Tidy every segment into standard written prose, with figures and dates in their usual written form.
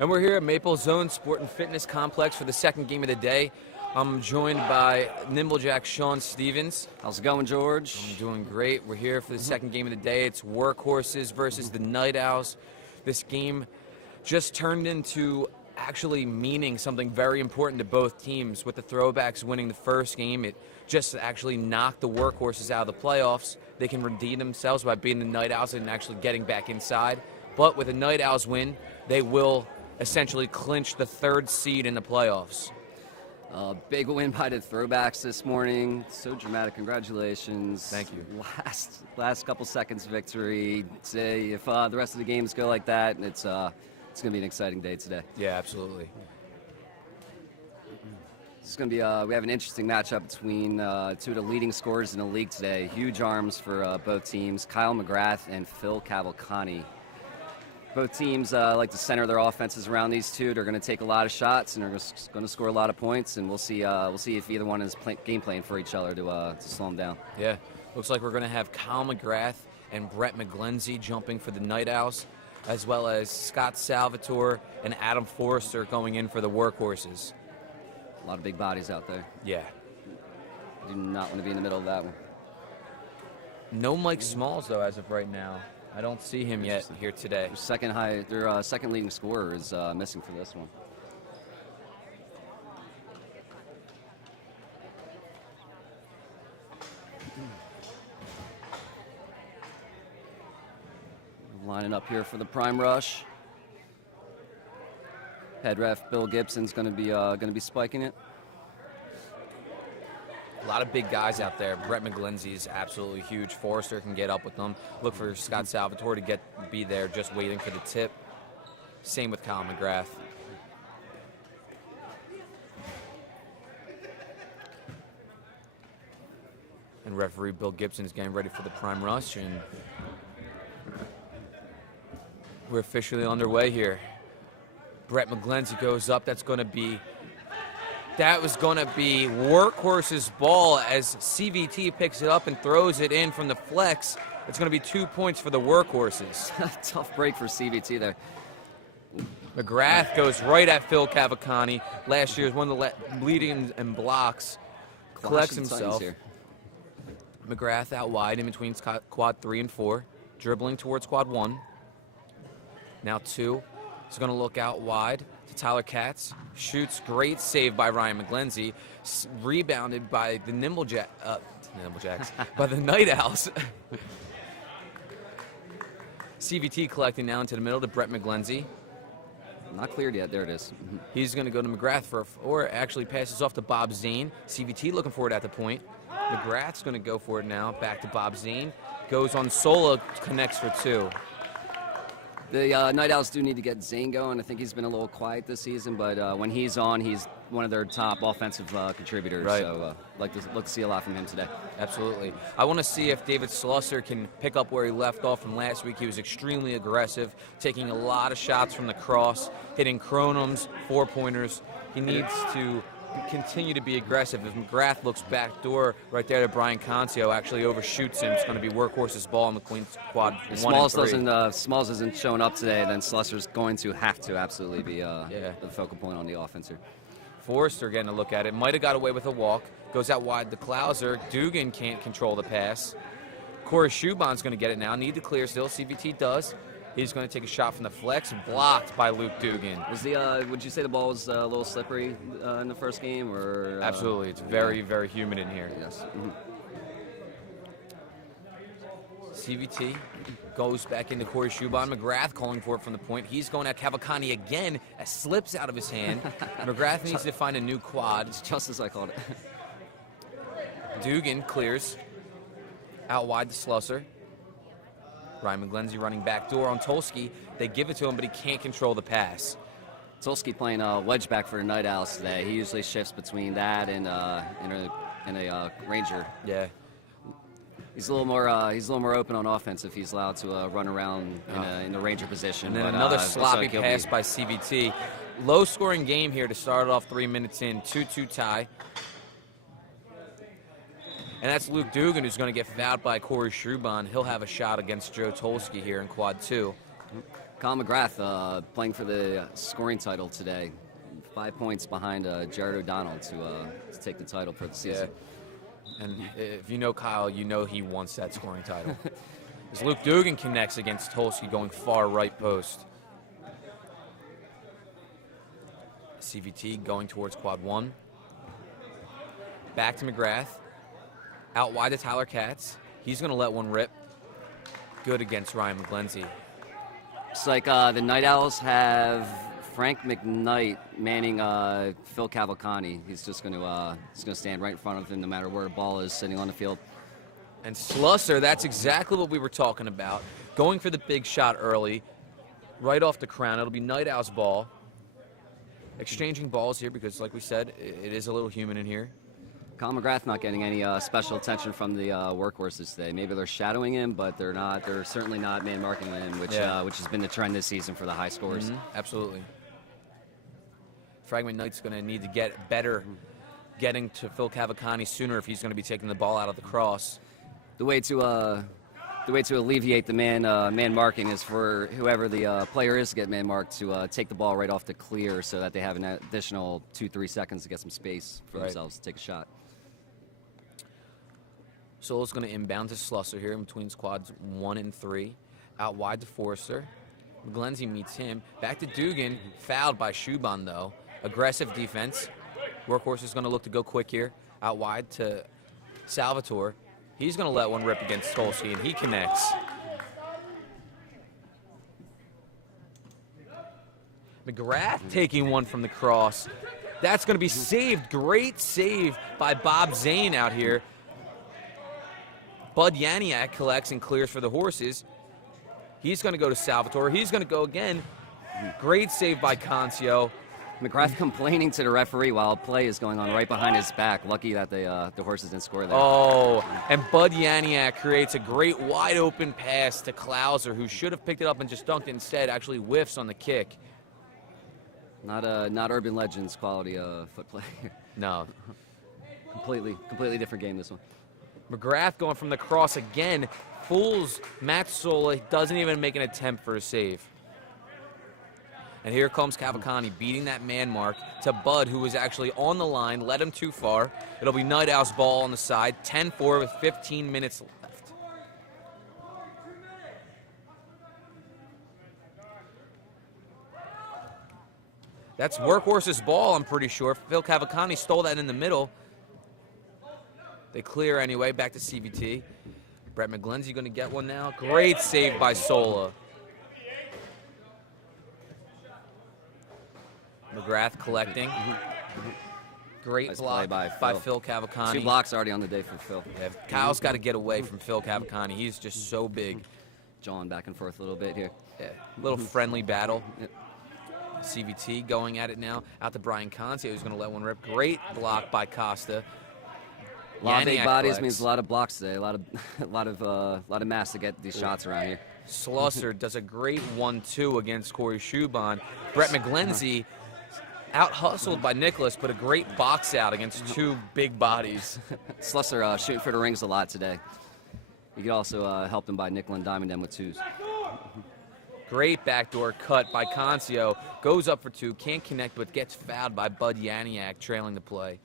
And we're here at Maple Zone Sport and Fitness Complex for the second game of the day. I'm joined by Nimble Jacks Sean Stevens. How's it going, George? I'm doing great. We're here for the second game of the day. It's Workhorses versus the Night Owls. This game just turned into actually meaning something very important to both teams. With the Throwbacks winning the first game, it just actually knocked the Workhorses out of the playoffs. They can redeem themselves by beating the Night Owls and actually getting back inside. But with the Night Owls win, they will essentially clinch the third seed in the playoffs. Big win by the Throwbacks this morning. So dramatic. Congratulations. Thank you. Last couple seconds victory. Today, if the rest of the games go like that, it's going to be an exciting day today. Yeah, absolutely. It's going to be. We have an interesting matchup between two of the leading scorers in the league today. Huge arms for both teams. Kyle McGrath and Phil Cavalcante. Both teams like to center their offenses around these two. They're going to take a lot of shots and they're going to score a lot of points. And we'll see if either one is game playing for each other to slow them down. Yeah, looks like we're going to have Kyle McGrath and Brett McGlenzie jumping for the Night Owls, as well as Scott Salvatore and Adam Forrester going in for the Workhorses. A lot of big bodies out there. Yeah. Do not want to be in the middle of that one. No Mike Smalls though, as of right now. I don't see him yet here today. Their second leading scorer is missing for this one. Lining up here for the prime rush. Head ref Bill Gibson's going to be spiking it. A lot of big guys out there. Brett McGlenzie is absolutely huge. Forrester can get up with them. Look for Scott Salvatore to be there just waiting for the tip. Same with Kyle McGrath. And referee Bill Gibson is getting ready for the prime rush, and we're officially underway here. Brett McGlenzie goes up. That was going to be Workhorse's ball as CVT picks it up and throws it in from the flex. It's going to be 2 points for the Workhorses. Tough break for CVT there. McGrath goes right at Phil Cavalcante. Last year was one of the leading in blocks. Collects himself. McGrath out wide in between quad 3 and 4. Dribbling towards quad 1. Now 2. He's going to look out wide to Tyler Katz. Shoots, great save by Ryan McGlenzie. Rebounded by the Nimble Jacks, by the Night Owls. CVT collecting now into the middle to Brett McGlenzie. Not cleared yet. There it is. He's going to go to McGrath or actually passes off to Bob Zane. CVT looking for it at the point. McGrath's going to go for it now. Back to Bob Zane. Goes on solo, connects for 2. The Night Owls do need to get Zane going. I think he's been a little quiet this season, but when he's on, he's one of their top offensive contributors. Right. So look to see a lot from him today. Absolutely. I want to see if David Slusser can pick up where he left off from last week. He was extremely aggressive, taking a lot of shots from the cross, hitting Kronum's 4-pointers. He needs to continue to be aggressive. If McGrath looks backdoor right there to Brian Concio, actually overshoots him. It's going to be Workhorse's ball in the Queen's quad 1 and 3. Smalls isn't showing up today, then Slusser's going to have to absolutely be the focal point on the offense here. Forrester getting a look at it. Might have got away with a walk. Goes out wide to Klauser. Dugan can't control the pass. Corey Schubon's going to get it now. Need to clear still. CVT does. He's going to take a shot from the flex, blocked by Luke Dugan. Would you say the ball was a little slippery in the first game, or? Absolutely, it's very, very humid in here. Yes. CVT goes back into Corey Schubon. McGrath calling for it from the point. He's going at Cavalcante again. It slips out of his hand. McGrath needs to find a new quad. It's just as I called it. Dugan clears. Out wide to Slusser. Ryan McGlenzie running back door on Tolsky. They give it to him, but he can't control the pass. Tolsky playing wedge back for the Night Owls today. He usually shifts between that and a Ranger. Yeah. He's a little more open on offense if he's allowed to run around in the Ranger position. And then another sloppy pass by CVT. Low-scoring game here to start off 3 minutes in. 2-2 tie. And that's Luke Dugan, who's going to get fouled by Corey Schubon. He'll have a shot against Joe Tolsky here in quad 2. Kyle McGrath playing for the scoring title today. 5 points behind Jared O'Donnell to take the title for the season. Yeah. And if you know Kyle, you know he wants that scoring title. As Luke Dugan connects against Tolsky going far right post. CVT going towards quad 1. Back to McGrath. Out wide to Tyler Katz. He's going to let one rip. Good against Ryan McGlenzie. It's like the Night Owls have Frank McKnight manning Phil Cavalcante. He's just going to stand right in front of him no matter where the ball is sitting on the field. And Slusser, that's exactly what we were talking about. Going for the big shot early, right off the crown. It'll be Night Owl's ball. Exchanging balls here because, like we said, it is a little human in here. Kyle McGrath not getting any special attention from the workhorses today. Maybe they're shadowing him, but they're not. They're certainly not man marking him, which has been the trend this season for the high scores. Absolutely. Fragment Knight's going to need to get better getting to Phil Cavalcante sooner if he's going to be taking the ball out of the cross. The way to alleviate the man marking is for whoever the player is to get man marked to take the ball right off the clear so that they have an additional 2-3 seconds to get some space for themselves to take a shot. Solo's going to inbound to Slusser here in between squads 1 and 3. Out wide to Forster. McGlenzie meets him. Back to Dugan. Fouled by Shuban, though. Aggressive defense. Workhorse is going to look to go quick here. Out wide to Salvatore. He's going to let one rip against Tolsky, and he connects. McGrath taking one from the cross. That's going to be saved. Great save by Bob Zane out here. Bud Yaniak collects and clears for the horses. He's going to go to Salvatore. He's going to go again. Great save by Concio. McGrath complaining to the referee while play is going on right behind his back. Lucky that the horses didn't score there. Oh, and Bud Yaniak creates a great wide open pass to Klauser, who should have picked it up and just dunked it instead. Actually whiffs on the kick. Not Urban Legends quality foot play. No. Completely different game this one. McGrath going from the cross again. Fools Matt Sola. Doesn't even make an attempt for a save. And here comes Cavalcante beating that man mark to Bud, who was actually on the line, led him too far. It'll be Night Owl's ball on the side, 10-4 with 15 minutes left. That's Workhorse's ball, I'm pretty sure. Phil Cavalcante stole that in the middle. They clear anyway, back to CVT. Brett McGlenzie going to get one now. Great save by Sola. McGrath collecting. Great Nice block play by Phil Cavalcante. 2 blocks already on the day for Phil. Yeah, Kyle's got to get away from Phil Cavalcante. He's just so big. Jawing back and forth a little bit here. Yeah, little friendly battle. CVT going at it now. Out to Brian Concio, who's going to let one rip. Great block by Costa. A lot of big bodies collects. means a lot of blocks today. A lot of mass to get these shots around here. Slusser does a great 1-2 against Corey Shuban. Brett McGlenzie out-hustled by Nicholas, but a great box out against 2 big bodies. Slusser shooting for the rings a lot today. You could also help him by nickel and diming them with 2s. Great backdoor cut by Concio. Goes up for 2, can't connect, but gets fouled by Bud Yaniak, trailing the play.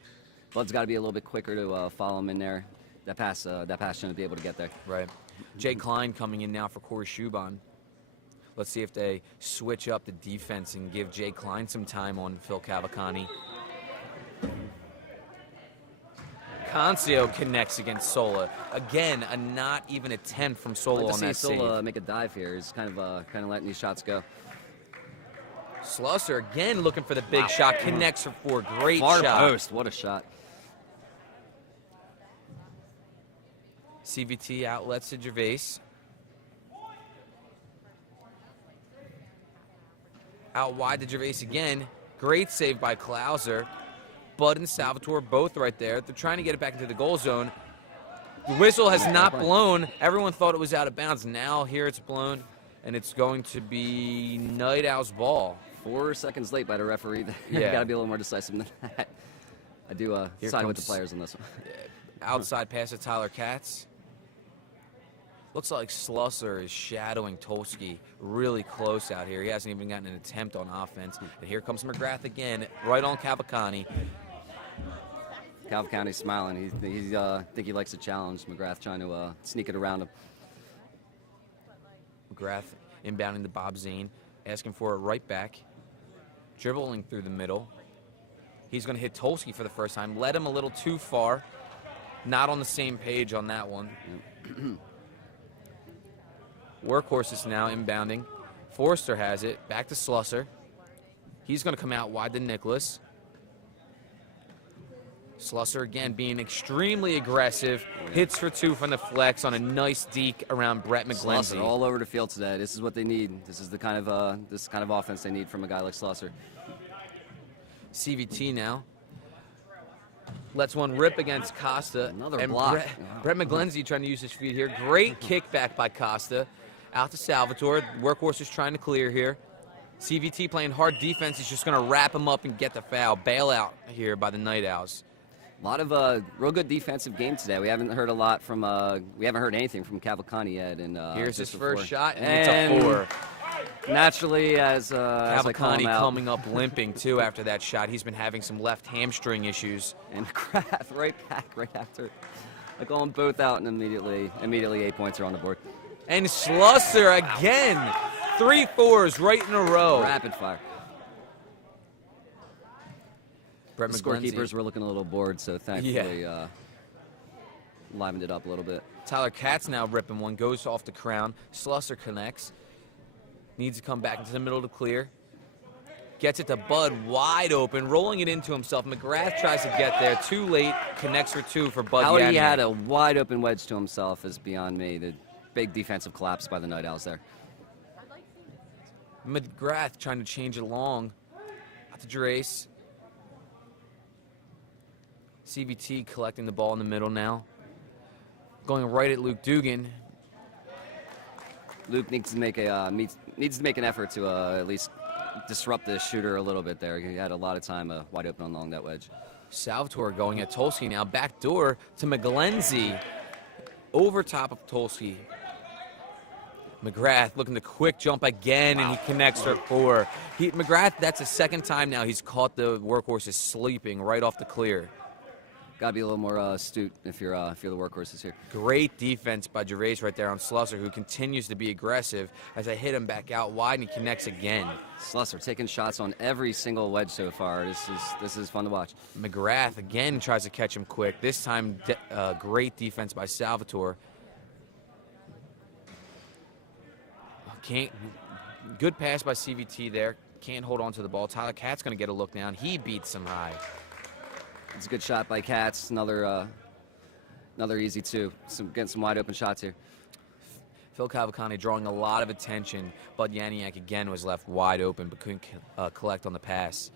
Bud's got to be a little bit quicker to follow him in there. That pass shouldn't be able to get there. Right. Jay Klein coming in now for Corey Shuban. Let's see if they switch up the defense and give Jay Klein some time on Phil Cavalcante. Concio connects against Sola. Again, a not even attempt from Sola on that save. Sola make a dive here. He's kind of letting these shots go. Slusser again looking for the big shot. Connects for 4. Great Far shot. post. What a shot. CVT outlets to Gervais. Out wide to Gervais again. Great save by Klauser. Bud and Salvatore both right there. They're trying to get it back into the goal zone. The whistle has not blown. Everyone thought it was out of bounds. Now here it's blown, and it's going to be Night Owl's ball. 4 seconds late by the referee. Yeah. Got to be a little more decisive than that. I do side with the players on this one. Outside pass to Tyler Katz. Looks like Slusser is shadowing Tolsky really close out here. He hasn't even gotten an attempt on offense. And here comes McGrath again, right on Cavalcante. Cavalcante's smiling. I think he likes a challenge. McGrath trying to sneak it around him. McGrath inbounding to Bob Zane, asking for it right back. Dribbling through the middle. He's going to hit Tolsky for the first time. Led him a little too far. Not on the same page on that one. Yep. Workhorses now inbounding. Forrester has it. Back to Slusser. He's going to come out wide to Nicholas. Slusser again being extremely aggressive. Hits for two from the flex on a nice deke around Brett McGlenzie. Slusser all over the field today. This is what they need. This is the kind of offense they need from a guy like Slusser. CVT now. Lets one rip against Costa. Another block. Brett McGlenzie trying to use his feet here. Great kickback by Costa. Out to Salvatore. Workhorse is trying to clear here. CVT playing hard defense. He's just going to wrap him up and get the foul. Bailout here by the Night Owls. A lot of real good defensive game today. We haven't heard anything from Cavalcante yet. And here's his first shot, and it's a 4. Naturally, as Cavalcante coming up limping too after that shot. He's been having some left hamstring issues. And McGrath right back right after. I call them both out, and immediately 8 points are on the board. And Slusser again. 3 4s right in a row. Rapid fire. Brett The McGlenzie. scorekeepers were looking a little bored, so thankfully livened it up a little bit. Tyler Katz now ripping one. Goes off the crown. Slusser connects. Needs to come back into the middle to clear. Gets it to Bud wide open, rolling it into himself. McGrath tries to get there. Too late. Connects for 2 for Bud. How Yannick. he had a wide open wedge to himself is beyond me. The big defensive collapse by the Night Owls there. McGrath trying to change it along. Out to Drace. CVT collecting the ball in the middle now. Going right at Luke Dugan. Luke needs to make an effort to at least disrupt the shooter a little bit there. He had a lot of time wide open along that wedge. Salvatore going at Tolsky now. Back door to McGlenzie. Over top of Tolsky. McGrath looking to quick jump again, and he connects for 4. McGrath, that's the second time now he's caught the Workhorses sleeping right off the clear. Got to be a little more astute if you're the Workhorses here. Great defense by Gervais right there on Slusser, who continues to be aggressive as I hit him back out wide, and he connects again. Slusser taking shots on every single wedge so far. This is fun to watch. McGrath again tries to catch him quick. This time, great defense by Salvatore. Good pass by CVT there. Can't hold on to the ball. Tyler Katz going to get a look down. He beats him high. It's a good shot by Katz. Another easy 2. Getting some wide open shots here. Phil Cavalcante drawing a lot of attention. Bud Yannick again was left wide open but couldn't collect on the pass.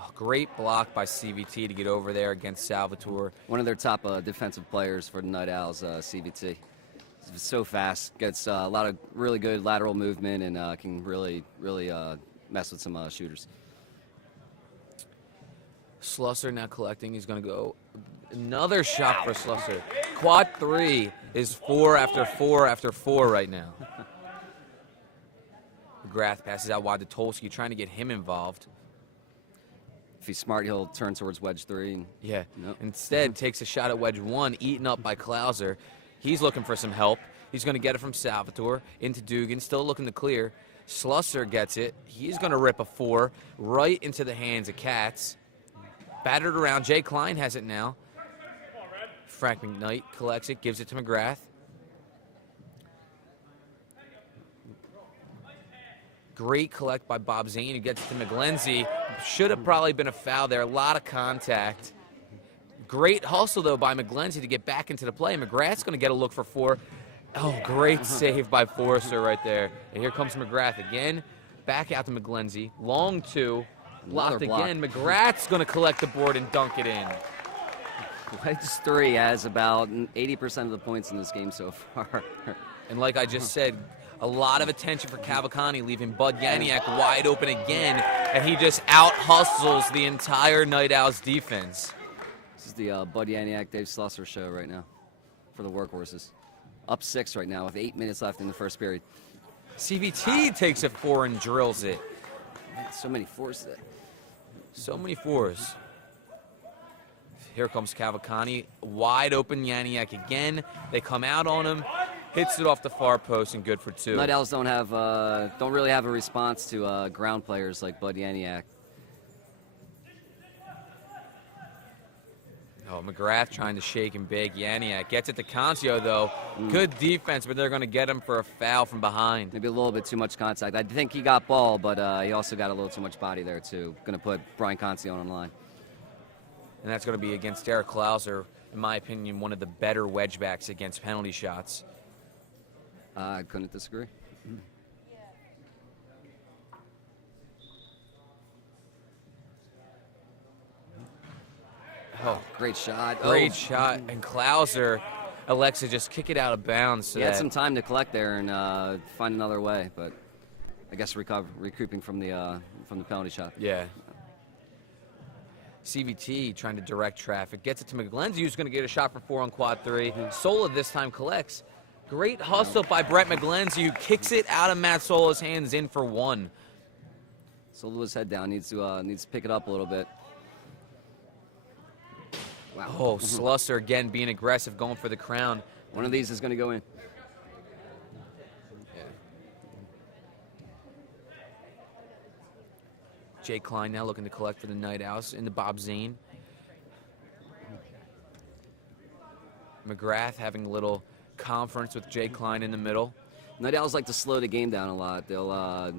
A great block by CVT to get over there against Salvatore. One of their top defensive players for the Night Owls, CVT. So fast, gets a lot of really good lateral movement, and can really mess with some shooters. Slusser now collecting. He's going to go another shot for Slusser. Quad 3 is 4 after 4 after 4 right now. McGrath passes out wide to Tolsky, trying to get him involved. If he's smart, he'll turn towards wedge 3. Yeah. Nope. Instead, takes a shot at wedge 1, eaten up by Klauser. He's looking for some help. He's going to get it from Salvatore into Dugan, still looking to clear. Slusser gets it. He's going to rip a 4 right into the hands of Katz. Battered around. Jay Klein has it now. Frank McKnight collects it, gives it to McGrath. Great collect by Bob Zane, who gets it to McGlenzie. Should have probably been a foul there. A lot of contact. Great hustle, though, by McGlenzie to get back into the play. McGrath's going to get a look for 4. Oh, great save by Forrester right there. And here comes McGrath again. Back out to McGlenzie. Long 2. Blocked again. McGrath's going to collect the board and dunk it in. Wedge 3 has about 80% of the points in this game so far. And like I just said, a lot of attention for Cavalcante, leaving Bud Yannick wide open again. And he just out-hustles the entire Night Owls defense. This is the Bud Yannick, Dave Slusser show right now for the Workhorses. Up 6 right now with 8 minutes left in the first period. CVT takes a 4 and drills it. Man, so many 4s today. So many 4s. Here comes Cavalcante. Wide open Yaniak again. They come out on him. Hits it off the far post and good for 2. Night Owls don't really have a response to ground players like Bud Yaniak. Oh, McGrath trying to shake him big. Yaniak gets it to Concio, though. Good defense, but they're going to get him for a foul from behind. Maybe a little bit too much contact. I think he got ball, but he also got a little too much body there, too. Going to put Brian Concio on the line. And that's going to be against Derek Klauser, in my opinion, one of the better wedgebacks against penalty shots. I couldn't disagree. Oh, great shot. Great shot. And Klauser elects to just kick it out of bounds. So he had some time to collect there and find another way, but I guess recouping from the penalty shot. Yeah. CVT trying to direct traffic. Gets it to McGlenzie, who's going to get a shot for 4 on quad 3. Sola this time collects. Great hustle by Brett McGlenzie, who kicks it out of Matt Sola's hands in for 1. Sola's head down. Needs to pick it up a little bit. Wow. Oh, Slusser again being aggressive, going for the crown. One of these is going to go in. Yeah. Jay Klein now looking to collect for the Night Owls in the Bob Zane. McGrath having a little conference with Jay Klein in the middle. Night Owls like to slow the game down a lot. They'll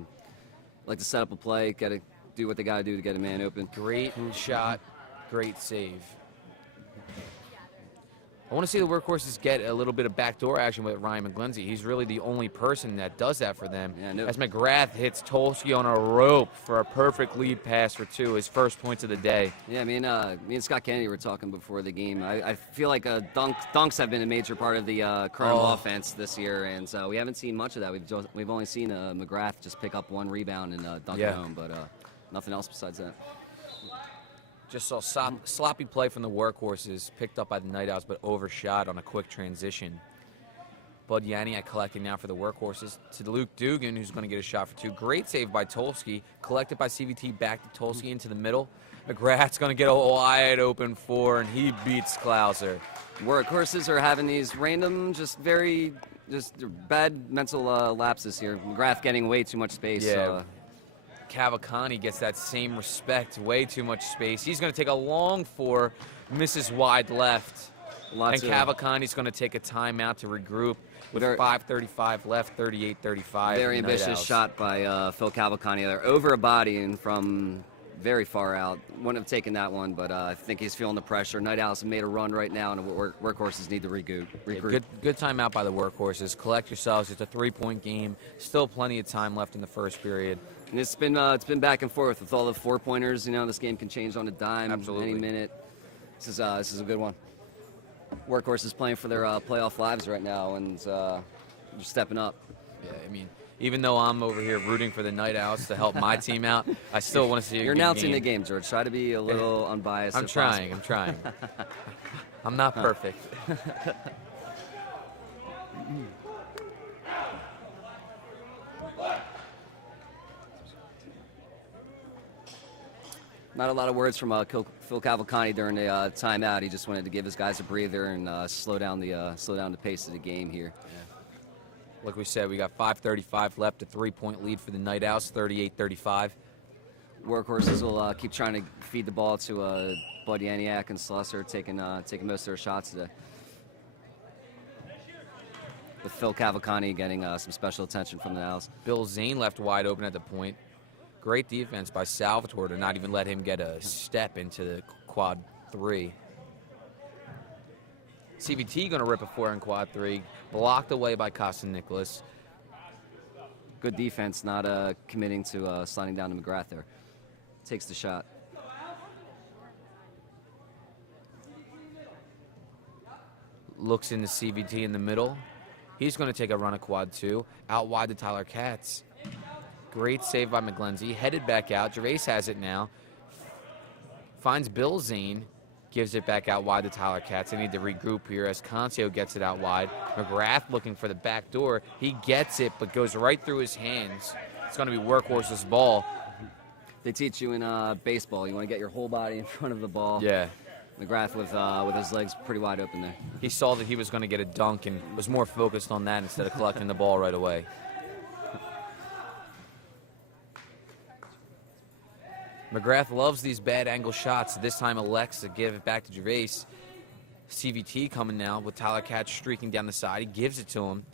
like to set up a play, got to do what they got to do to get a man open. Great shot, great save. I want to see the Workhorses get a little bit of backdoor action with Ryan McGlenzie. He's really the only person that does that for them. Yeah, no. As McGrath hits Tolsky on a rope for a perfect lead pass for 2, his first points of the day. Yeah, me and Scott Kennedy were talking before the game. I feel like dunks have been a major part of the Kronum offense this year, and so we haven't seen much of that. We've only seen McGrath just pick up 1 rebound and dunk it home, but nothing else besides that. Just saw sloppy play from the Workhorses, picked up by the Night Owls, but overshot on a quick transition. Bud Yaniak collecting now for the Workhorses to Luke Dugan, who's going to get a shot for 2. Great save by Tolsky, collected by CVT back to Tolsky into the middle. McGrath's going to get a wide open 4, and he beats Klauser. Workhorses are having these random, just bad mental lapses here. McGrath getting way too much space. Yeah. Cavalcante gets that same respect, way too much space. He's going to take a long 4, misses wide left. Cavalcante's going to take a timeout to regroup with 5:35 left, 38-35. Very ambitious shot by Phil Cavalcante there, over a body and from very far out. Wouldn't have taken that one, but I think he's feeling the pressure. Night Owls have made a run right now, and Workhorses need to regroup. Yeah, good timeout by the Workhorses. Collect yourselves. It's a 3-point game. Still plenty of time left in the first period. And it's been back and forth with all the 4-pointers. This game can change on a dime. Absolutely. Any minute. This is a good one. Workhorses playing for their playoff lives right now, and just stepping up. Yeah, I mean, even though I'm over here rooting for the Night Owls to help my team out, I still want to see a You're good announcing game. the game, George. Try to be a little unbiased. I'm trying. I'm not perfect. Not a lot of words from Phil Cavalcante during the timeout. He just wanted to give his guys a breather and slow down the pace of the game here. Yeah. Like we said, we got 5:35 left, a 3-point lead for the Night Owls, 38-35. Workhorses will keep trying to feed the ball to Bud Yaniak and Slusser, taking most of their shots today. With Phil Cavalcante getting some special attention from the Owls. Bill Zane left wide open at the point. Great defense by Salvatore to not even let him get a step into the quad 3. CVT going to rip a 4 in quad 3, blocked away by Costa Nicholas. Good defense, not committing to sliding down to McGrath there. Takes the shot. Looks into CVT in the middle. He's going to take a run of quad 2, out wide to Tyler Katz. Great save by McGlenzie. Headed back out. Gervais has it now. Finds Bill Zane. Gives it back out wide to Tyler Katz. They need to regroup here as Concio gets it out wide. McGrath looking for the back door. He gets it, but goes right through his hands. It's going to be Workhorse's ball. They teach you in baseball, you want to get your whole body in front of the ball. Yeah. McGrath with his legs pretty wide open there. He saw that he was going to get a dunk and was more focused on that instead of collecting the ball right away. McGrath loves these bad angle shots. This time elects to give it back to Gervais. CVT coming now with Tyler Katz streaking down the side. He gives it to him.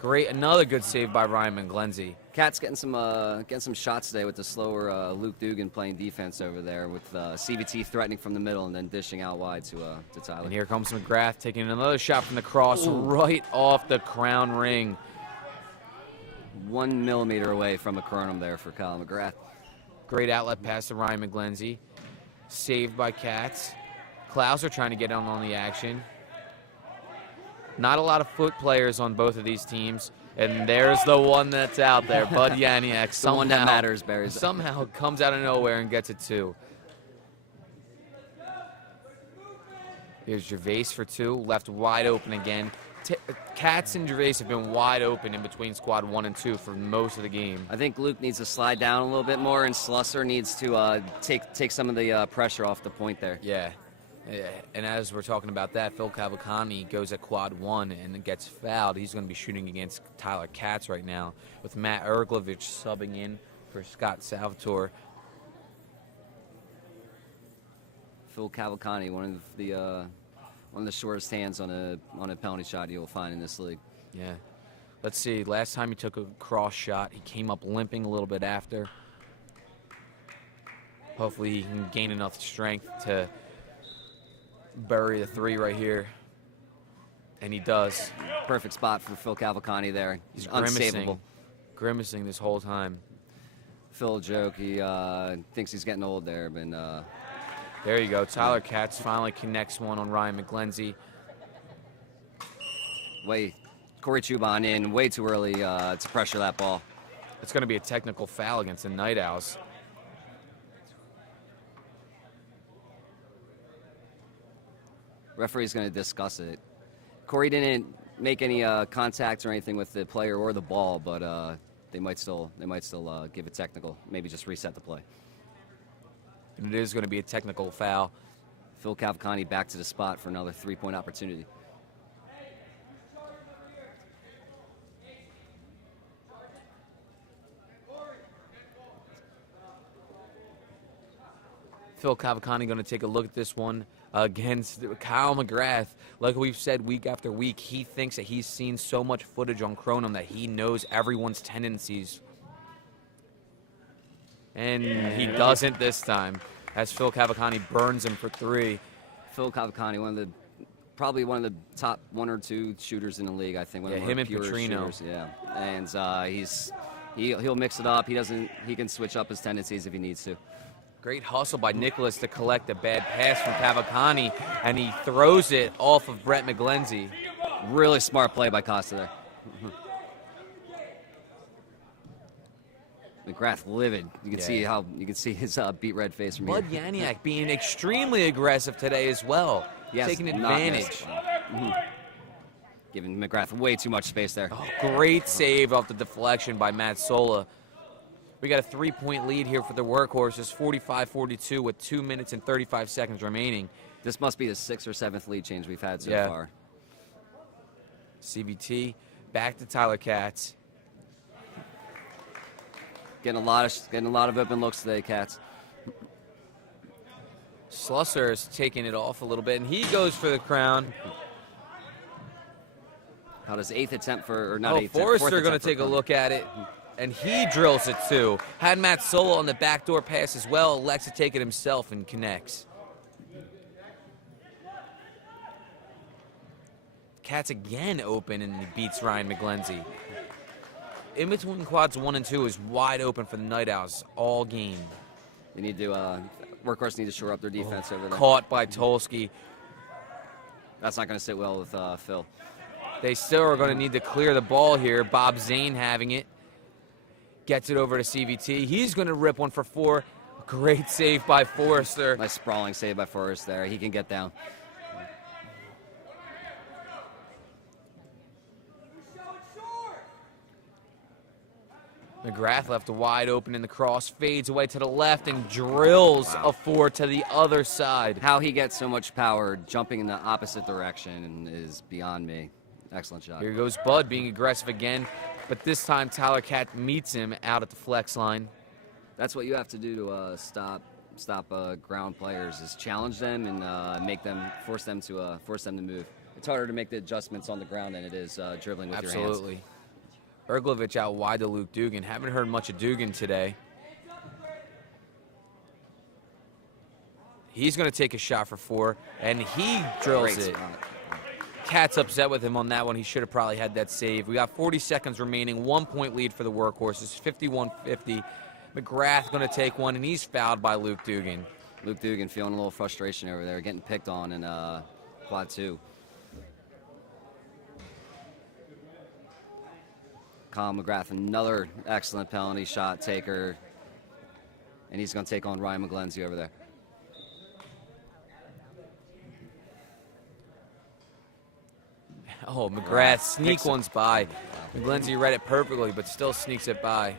Great, another good save by Ryan McGlenzie. Katz getting some shots today with the slower Luke Dugan playing defense over there with CVT threatening from the middle and then dishing out wide to Tyler. And here comes McGrath taking another shot from the cross right off the crown ring. 1 millimeter away from a Kronum there for Kyle McGrath. Great outlet pass to Ryan McGlenzie. Saved by Katz. Klauser trying to get on the action. Not a lot of foot players on both of these teams. And there's the one that's out there, Bud Yaniak. The one that matters, Barry. Somehow comes out of nowhere and gets it too. Here's Gervais for two, left wide open again. Katz and Gervais have been wide open in between squad 1 and 2 for most of the game. I think Luke needs to slide down a little bit more, and Slusser needs to take some of the pressure off the point there. Yeah. And as we're talking about that, Phil Cavalcani goes at quad 1 and gets fouled. He's going to be shooting against Tyler Katz right now, with Matt Erglovich subbing in for Scott Salvatore. Phil Cavalcani, one of the shortest hands on a penalty shot you'll find in this league. Yeah. Let's see. Last time he took a cross shot, he came up limping a little bit after. Hopefully he can gain enough strength to bury the three right here. And he does. Perfect spot for Phil Cavalcani there. He's unsavable. Grimacing this whole time. Phil joke, he thinks he's getting old there, but there you go. Tyler Katz finally connects one on Ryan McGlenzie. Corey Chuban in way too early to pressure that ball. It's going to be a technical foul against the Night Owls. Referee's going to discuss it. Corey didn't make any contact or anything with the player or the ball, but they might still give it technical. Maybe just reset the play. And it is going to be a technical foul. Phil Cavalcani back to the spot for another three-point opportunity. Phil Cavalcani going to take a look at this one against Kyle McGrath. Like we've said week after week, he thinks that he's seen so much footage on Kronum that he knows everyone's tendencies. And he doesn't this time, as Phil Cavalcani burns him for three. Phil Cavalcani, probably one of the top 1 or 2 shooters in the league, I think. One of the him and Petrino. Shooters, yeah, and he'll mix it up. He can switch up his tendencies if he needs to. Great hustle by Nicholas to collect a bad pass from Cavalcani, and he throws it off of Brett McGlenzie. Really smart play by Costa there. McGrath livid. You can see his beat red face from Bud here. Yaniak being extremely aggressive today as well, taking advantage. Giving McGrath way too much space there. Oh, great save off the deflection by Matt Sola. We got a 3-point lead here for the Workhorses, 45-42 with 2 minutes and 35 seconds remaining. This must be the 6th or 7th lead change we've had so far. CVT back to Tyler Katz. Getting a lot of open looks today, Katz. Slusser is taking it off a little bit, and he goes for the crown. How does 8th attempt or not 8th? Forrester going to take a look at it, and he drills it too. Had Matt Solo on the backdoor pass as well. Elects to take it himself and connects. Katz again open, and he beats Ryan McGlenzie. In between quads 1 and 2 is wide open for the Night Owls all game. They need to Workhorse need to shore up their defense over there. Caught by Tolsky. That's not going to sit well with Phil. They still are going to need to clear the ball here. Bob Zane having it. Gets it over to CVT. He's going to rip one for 4. Great save by Forrester. Nice sprawling save by Forrester there. He can get down. McGrath left wide open in the cross, fades away to the left and drills a 4 to the other side. How he gets so much power jumping in the opposite direction is beyond me. Excellent shot. Here goes Bud being aggressive again, but this time Tyler Cat meets him out at the flex line. That's what you have to do to stop ground players, is challenge them and force them to move. It's harder to make the adjustments on the ground than it is dribbling with your hands. Absolutely. Erglovich out wide to Luke Dugan. Haven't heard much of Dugan today. He's going to take a shot for 4, and he drills it. Cat's upset with him on that one. He should have probably had that save. We got 40 seconds remaining. 1-point lead for the Workhorses, 51-50. McGrath going to take one, and he's fouled by Luke Dugan. Luke Dugan feeling a little frustration over there, getting picked on in quad 2. Kyle McGrath, another excellent penalty shot taker. And he's going to take on Ryan McGlenzie over there. Oh, McGrath sneak ones by. McGlenzie read it perfectly, but still sneaks it by.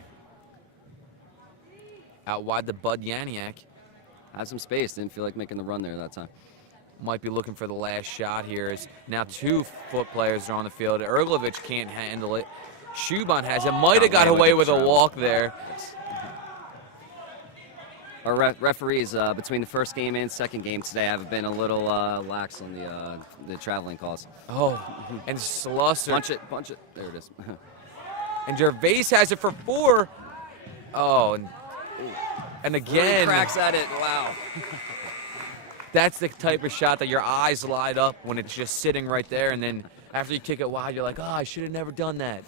Out wide to Bud Yaniak. Had some space, didn't feel like making the run there that time. Might be looking for the last shot here. As now 2 foot players are on the field. Erglovich can't handle it. Shuban has it. Might have got away with a walk there. Yes. Our referees between the first game and second game today have been a little lax on the traveling calls. Oh, and Slusser. Punch it. There it is. And Gervais has it for 4. Oh, and again. Cracks at it. Wow. That's the type of shot that your eyes light up when it's just sitting right there, and then after you kick it wide, you're like, oh, I should have never done that.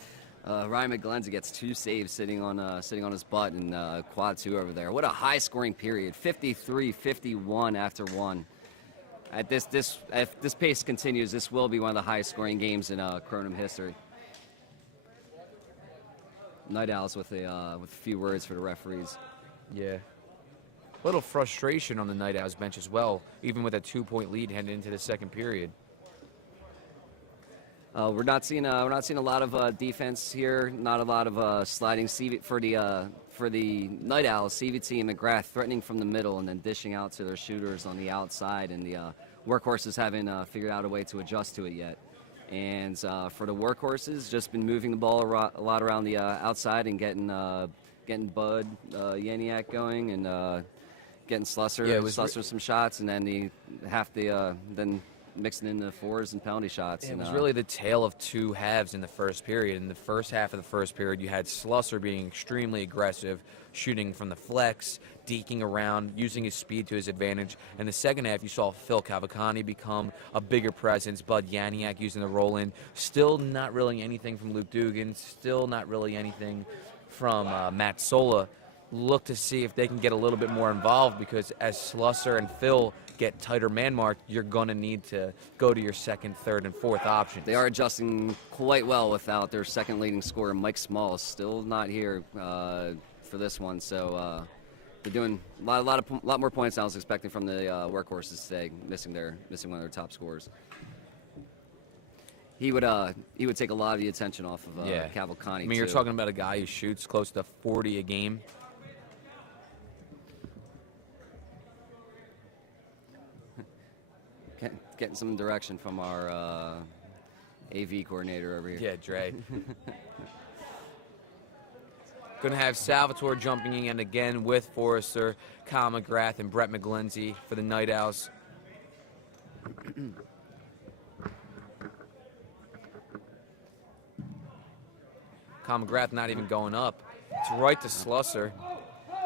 Ryan McGlenzie gets 2 saves sitting on his butt in quad 2 over there. What a high-scoring period, 53-51 after 1. If this pace continues, this will be one of the highest-scoring games in Kronum history. Night Owls with a few words for the referees. Yeah. A little frustration on the Night Owls bench as well, even with a 2-point lead heading into the second period. We're not seeing a lot of defense here. Not a lot of sliding for the Night Owls. CVT and McGrath threatening from the middle and then dishing out to their shooters on the outside. And the Workhorses haven't figured out a way to adjust to it yet. And for the Workhorses, just been moving the ball a lot around the outside and getting Bud Yaniak going and getting Slusser some shots, and then then mixing in the 4s and penalty shots. It was really the tale of 2 halves in the first period. In the first half of the first period, you had Slusser being extremely aggressive, shooting from the flex, deking around, using his speed to his advantage. In the second half, you saw Phil Cavalcante become a bigger presence, Bud Yaniak using the roll-in. Still not really anything from Luke Dugan, still not really anything from Matt Sola. Look to see if they can get a little bit more involved, because as Slusser and Phil get tighter man marked, you're going to need to go to your second, third, and fourth options. They are adjusting quite well without their second leading scorer, Mike Small, still not here for this one. So they're doing a lot more points than I was expecting from the Workhorses today, missing one of their top scorers. He would take a lot of the attention off of Cavalcante. I mean, you're talking about a guy who shoots close to 40 a game. Getting some direction from our AV coordinator over here. Yeah, Dre. Going to have Salvatore jumping in again with Forrester, Kyle McGrath, and Brett McGlenzie for the Night Owls. Kyle McGrath not even going up. It's right to Slusser.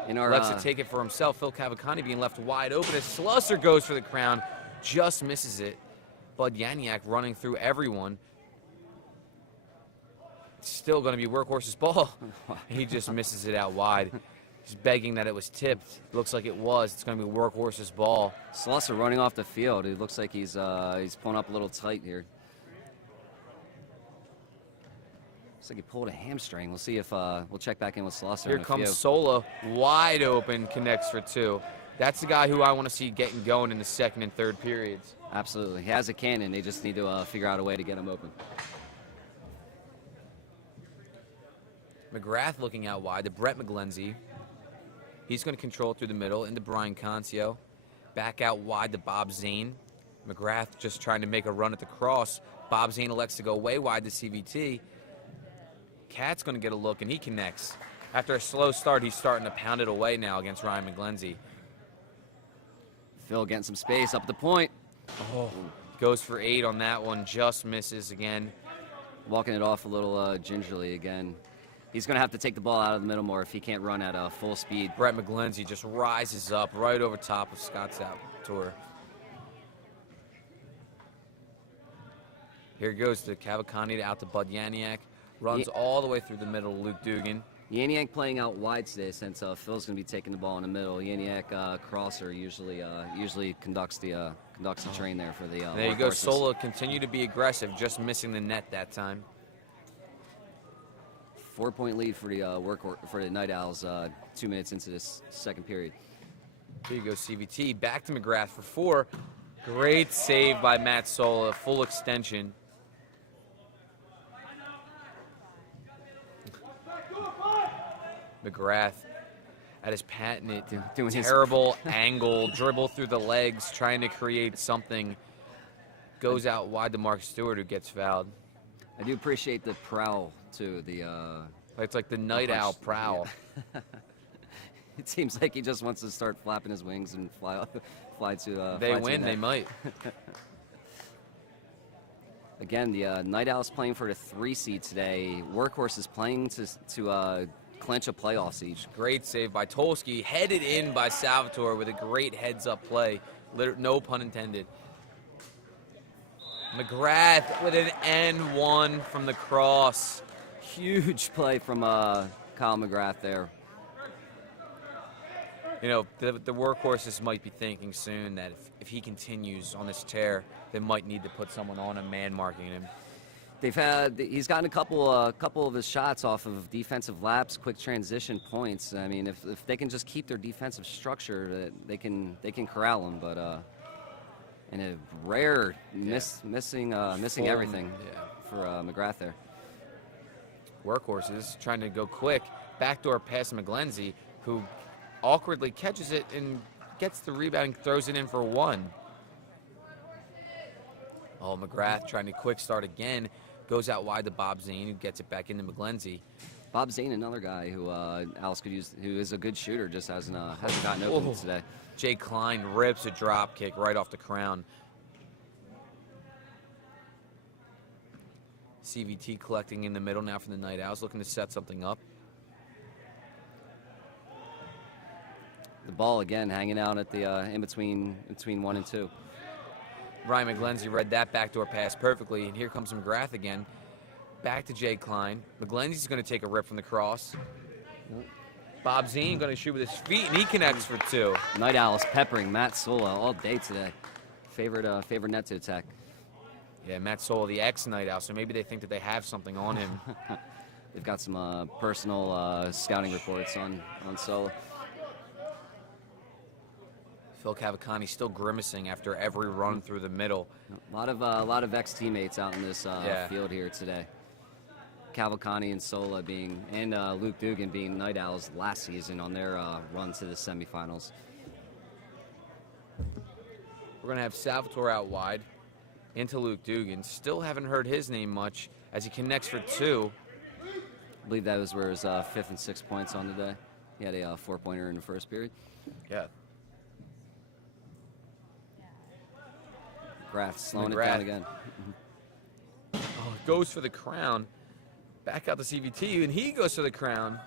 Lets it take it for himself. Phil Cavalcante being left wide open as Slusser goes for the crown. Just misses it. Bud Yaniak running through everyone. It's still going to be Workhorse's ball. He just misses it out wide. He's begging that it was tipped. Looks like it was. It's going to be Workhorse's ball. Slusser running off the field. It looks like he's pulling up a little tight here. Looks like he pulled a hamstring. We'll see if we'll check back in with Slosser. Here comes Sola, wide open, connects for 2. That's the guy who I want to see getting going in the second and third periods. Absolutely. He has a cannon. They just need to figure out a way to get him open. McGrath looking out wide to Brett McGlenzie. He's going to control it through the middle into Brian Concio. Back out wide to Bob Zane. McGrath just trying to make a run at the cross. Bob Zane elects to go way wide to CVT. Cat's going to get a look, and he connects. After a slow start, he's starting to pound it away now against Ryan McGlenzie. Phil getting some space up at the point. Oh, goes for 8 on that one, just misses again. Walking it off a little gingerly again. He's going to have to take the ball out of the middle more if he can't run at full speed. Brett McGlenzie just rises up right over top of Scott Salvatore. Here goes to Cavalcante out to Bud Yaniak. Runs all the way through the middle to Luke Dugan. Yaniak playing out wide today since Phil's going to be taking the ball in the middle. Yaniak crosser usually conducts the train there for the there you go. Sola continue to be aggressive, just missing the net that time. 4-point lead for the Night Owls 2 minutes into this second period. Here you go, CVT. Back to McGrath for 4. Great save by Matt Sola, full extension. McGrath at his patented doing terrible angle, dribble through the legs, trying to create something. Goes out wide to Mark Stewart, who gets fouled. I do appreciate the prowl, too. It's like the night owl prowl. Yeah. It seems like he just wants to start flapping his wings and fly to. They win, they might. Again, the Night Owls playing for the 3 seed today. Workhorse is playing to clinch a playoff seed. Great save by Tolsky, headed in by Salvatore with a great heads-up play. No pun intended. McGrath with an N1 from the cross. Huge play from Kyle McGrath there. You know, the Workhorses might be thinking soon that if he continues on this tear, they might need to put someone on him, man-marking him. He's gotten a couple of his shots off of defensive laps, quick transition points. I mean, if they can just keep their defensive structure, they can corral him. But in a rare missing everything for McGrath there. Workhorses trying to go quick, backdoor pass to McGlenzie, who awkwardly catches it and gets the rebound and throws it in for 1. Oh, McGrath trying to quick start again. Goes out wide to Bob Zane, who gets it back into McGlenzie. Bob Zane, another guy who Alice could use, who is a good shooter, just hasn't gotten open today. Jay Klein rips a drop kick right off the crown. CVT collecting in the middle now for the Night Owls, looking to set something up. The ball again hanging out at the in between 1 and 2. Ryan McGlenzie read that backdoor pass perfectly, and here comes McGrath again. Back to Jay Klein. McGlenzie's going to take a rip from the cross. Bob Zane going to shoot with his feet, and he connects for 2. Night Owls peppering Matt Sola all day today. Favorite net to attack. Yeah, Matt Sola, the ex-Night Owl, so maybe they think that they have something on him. They've got some personal scouting reports on Sola. Phil Cavalcante still grimacing after every run through the middle. A lot of ex-teammates out in this field here today. Cavalcante and Sola and Luke Dugan being Night Owls last season on their run to the semifinals. We're going to have Salvatore out wide into Luke Dugan. Still haven't heard his name much as he connects for 2. I believe that was where his 5th and 6th points on the day. He had a 4-pointer in the first period. Yeah. McGrath slowing it down again. Goes for the crown. Back out to CVT, and he goes for the crown.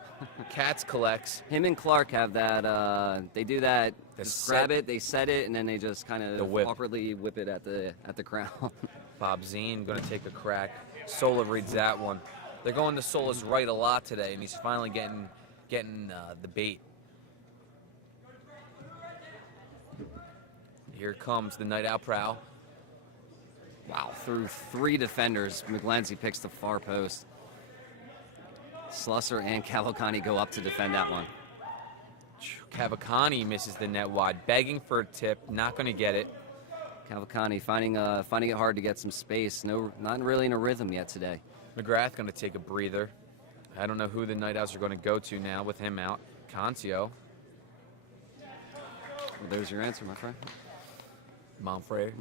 Katz collects. Him and Clark have that. They do that. Just grab it, they set it, and then they just kind of awkwardly whip it at the crown. Bob Zane going to take a crack. Sola reads that one. They're going to Sola's right a lot today, and he's finally getting the bait. Here comes the Night Owl prowl. Wow, through 3 defenders, McGlenzie picks the far post. Slusser and Cavalcante go up to defend that one. Cavalcante misses the net wide, begging for a tip, not going to get it. Cavalcante finding it hard to get some space. Not really in a rhythm yet today. McGrath going to take a breather. I don't know who the Night Owls are going to go to now with him out. Concio. Well, there's your answer, my friend. Monfrey.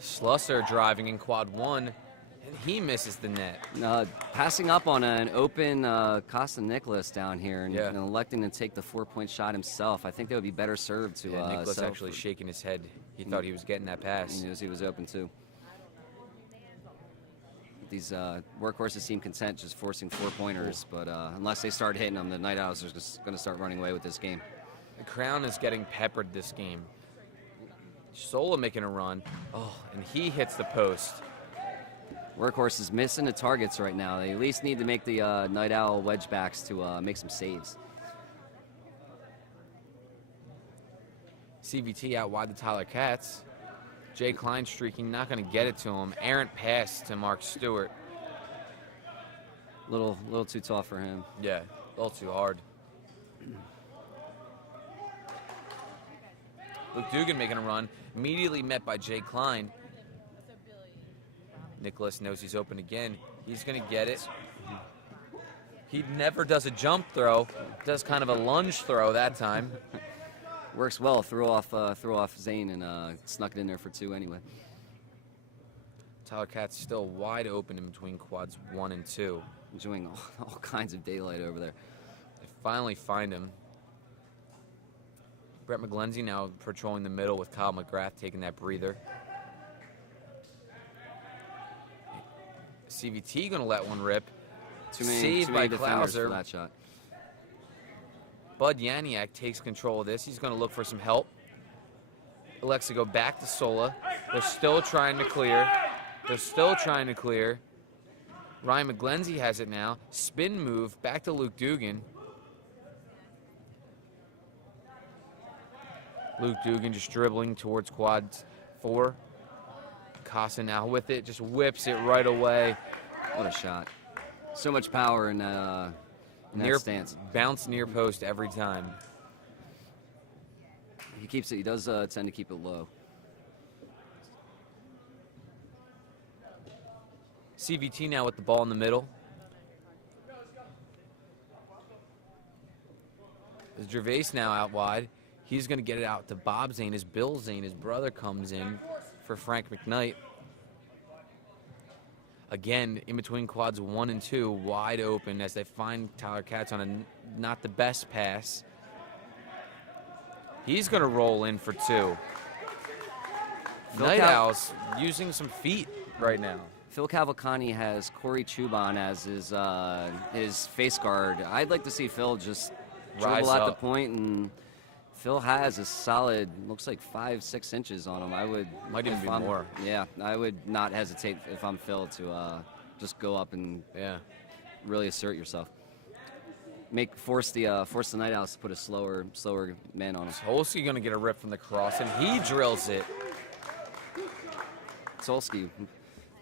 Slusser driving in quad 1, and he misses the net. Passing up on an open Costa Nicholas down here and, Yeah. and electing to take the 4-point shot himself. I think that would be better served to Nicholas settle actually for- shaking his head. He thought he was getting that pass. He knew he was open too. These workhorses seem content just forcing 4-pointers, but unless they start hitting them, the Night Owls are just going to start running away with this game. The Crown is getting peppered this game. Sola making a run. Oh, and he hits the post. Workhorse is missing the targets right now. They at least need to make the Night Owl wedge backs to make some saves. CVT out wide to Tyler Katz. Jay Klein streaking, not going to get it to him. Errant pass to Mark Stewart. Little too tall for him. Yeah, a little too hard. Luke Dugan making a run, immediately met by Jay Klein. Nicholas knows he's open again. He's going to get it. He never does a jump throw, does kind of a lunge throw that time. Works well. Threw off Zane and snuck it in there for 2 anyway. Tyler Katz still wide open in between quads 1 and 2. Enjoying all kinds of daylight over there. They finally find him. Brett McGlenzie now patrolling the middle with Kyle McGrath taking that breather. CVT going to let one rip. Too Saved many by defenders Klauser. for that shot. Bud Yaniak takes control of this. He's going to look for some help. Elects to go back to Sola. They're still trying to clear. Ryan McGlenzie has it now. Spin move back to Luke Dugan. Luke Dugan just dribbling towards quad 4. Casa now with it, just whips it right away. What a shot. So much power in that stance. Bounce near post every time. He keeps it. He does tend to keep it low. CVT now with the ball in the middle. There's Gervais now out wide. He's going to get it out to Bob Zane as Bill Zane, his brother, comes in for Frank McKnight. Again, in between quads 1 and 2, wide open as they find Tyler Katz on a not the best pass. He's going to roll in for 2. Night Owls using some feet right now. Phil Cavalcante has Corey Chuban as his face guard. I'd like to see Phil just dribble at the point, and Phil has a solid, looks like 5-6 inches on him. Might even be more. Yeah, I would not hesitate if I'm Phil to just go up and really assert yourself. Force the Night Owls to put a slower man on him. Tolsky going to get a rip from the cross, and he drills it. Tolsky,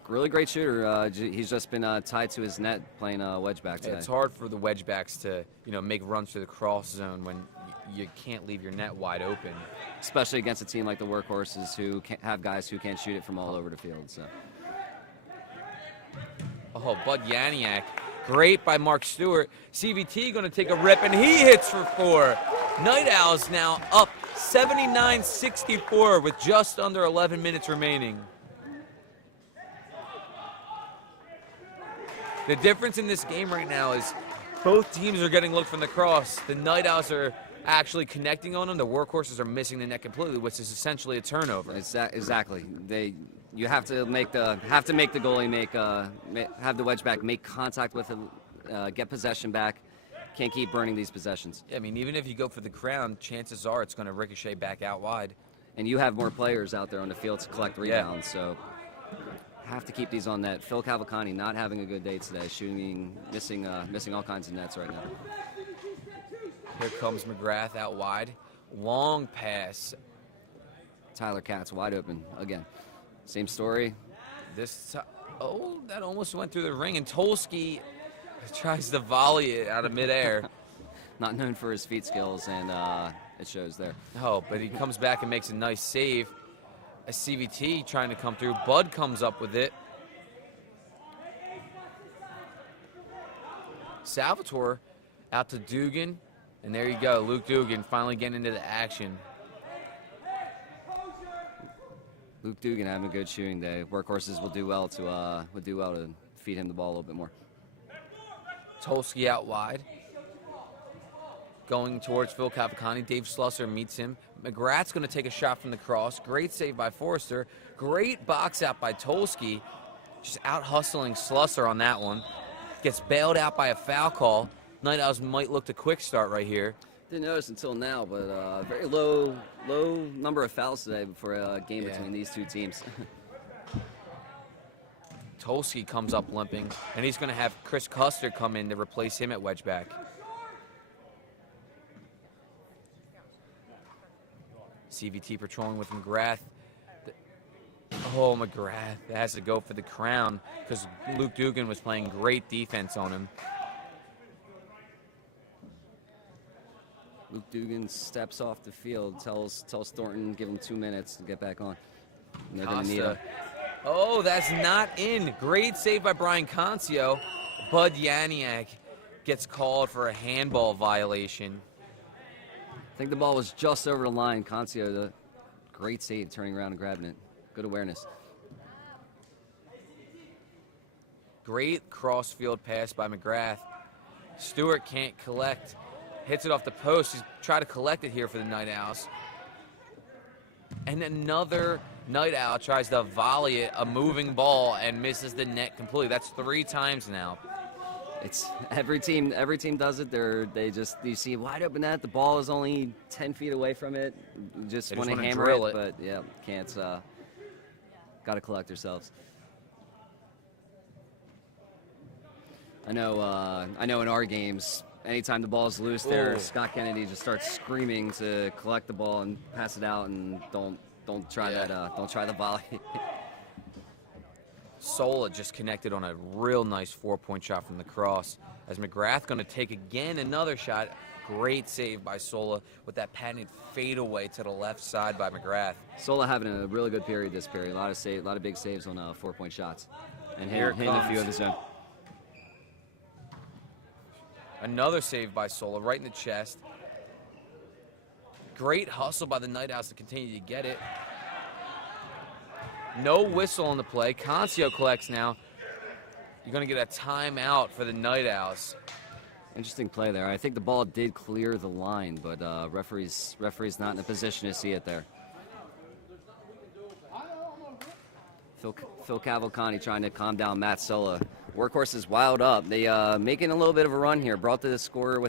really great shooter. He's just been tied to his net playing wedge back today. It's hard for the wedge backs to make runs through the cross zone when you can't leave your net wide open. Especially against a team like the Workhorses who have guys who can shoot it from all over the field. So. Oh, Bud Yaniak. Great by Mark Stewart. CVT going to take a rip, and he hits for 4. Night Owls now up 79-64 with just under 11 minutes remaining. The difference in this game right now is both teams are getting looked from the cross. The Night Owls are actually connecting on them. The Workhorses are missing the net completely, which is essentially a turnover. Exactly. You have to make the goalie have the wedge back make contact with it, get possession back. Can't keep burning these possessions. Yeah, I mean, even if you go for the crown, chances are it's going to ricochet back out wide. And you have more players out there on the field to collect rebounds, so have to keep these on net. Phil Cavalcante not having a good day today, missing all kinds of nets right now. Here comes McGrath out wide. Long pass. Tyler Katz wide open again. Same story. Oh, that almost went through the ring, and Tolsky tries to volley it out of midair. Not known for his feet skills, and it shows there. Oh, but he comes back and makes a nice save. A CVT trying to come through. Bud comes up with it. Salvatore out to Dugan, and there you go. Luke Dugan finally getting into the action. Luke Dugan having a good shooting day. Workhorses will do well to feed him the ball a little bit more. Tolsky out wide. Going towards Phil Cavalcani. Dave Slusser meets him. McGrath's going to take a shot from the cross. Great save by Forrester. Great box out by Tolsky. Just out hustling Slusser on that one. Gets bailed out by a foul call. Night Owls might look to quick start right here. Didn't notice until now, but very low number of fouls today for a game between these two teams. Tolsky comes up limping, and he's going to have Chris Custer come in to replace him at wedgeback. CVT patrolling with McGrath. Oh, McGrath has to go for the crown because Luke Dugan was playing great defense on him. Luke Dugan steps off the field, tells Thornton, give him 2 minutes to get back on. And they're going to need him. Oh, that's not in. Great save by Brian Concio. Bud Yaniak gets called for a handball violation. I think the ball was just over the line. Concio, the great save, turning around and grabbing it. Good awareness. Great cross-field pass by McGrath. Stewart can't collect. Hits it off the post. He's trying to collect it here for the Night Owls. And another Night Owl tries to volley it, a moving ball, and misses the net completely. That's 3 times now. It's every team does it. You see wide open net. The ball is only 10 feet away from it. Just want to hammer it, but yeah, can't. Got to collect ourselves. I know in our games, anytime the ball is loose there, Scott Kennedy just starts screaming to collect the ball and pass it out, and don't try the volley. Sola just connected on a real nice 4-point shot from the cross. As McGrath going to take again another shot. Great save by Sola with that patented fadeaway to the left side by McGrath. Sola having a really good period this period. A lot of big saves on 4-point shots, and hitting a few of his own. Another save by Sola right in the chest. Great hustle by the Night Owls to continue to get it. No whistle on the play. Concio collects now. You're going to get a timeout for the Night Owls. Interesting play there. I think the ball did clear the line, but referee's not in a position to see it there. Phil Cavalcani trying to calm down Matt Sola. Workhorse is wild up. They making a little bit of a run here. Brought the score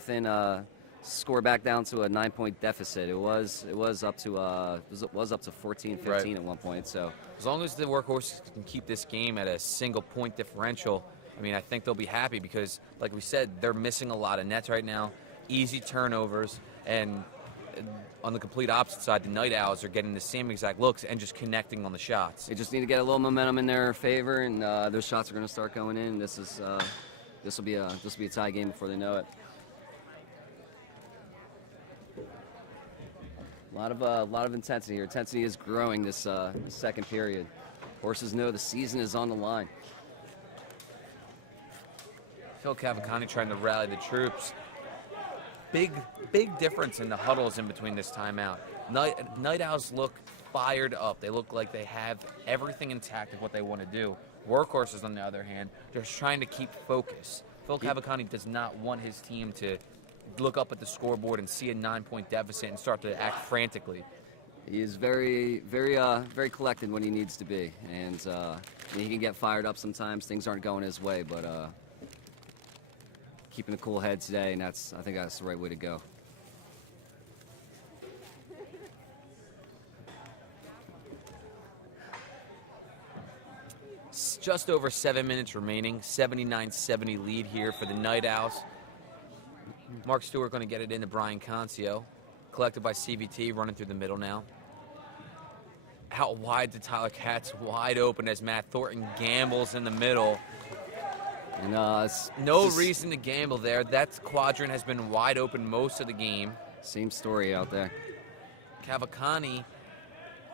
score back down to a 9-point deficit. It was up to 14-15 at one point. So as long as the Workhorses can keep this game at a single point differential, I mean, I think they'll be happy because, like we said, they're missing a lot of nets right now, easy turnovers, and on the complete opposite side, the Night Owls are getting the same exact looks and just connecting on the shots. They just need to get a little momentum in their favor, and those shots are going to start going in. This will be a tie game before they know it. A lot of intensity here. Intensity is growing this second period. Horses know the season is on the line. Phil Cavalcani trying to rally the troops. Big difference in the huddles in between this timeout. Night Owls look fired up. They look like they have everything intact of what they want to do. Workhorses, on the other hand, just trying to keep focus. Phil Cavalcani does not want his team to look up at the scoreboard and see a 9-point deficit and start to act frantically. He is very collected when he needs to be, and he can get fired up sometimes. Things aren't going his way, but keeping a cool head today, and I think that's the right way to go. It's just over 7 minutes remaining. 79-70 lead here for the Night Owls. Mark Stewart going to get it into Brian Concio. Collected by CVT, running through the middle now. Out wide to Tyler Katz, wide open as Matt Thornton gambles in the middle. And no reason to gamble there. That quadrant has been wide open most of the game. Same story out there. Cavalcani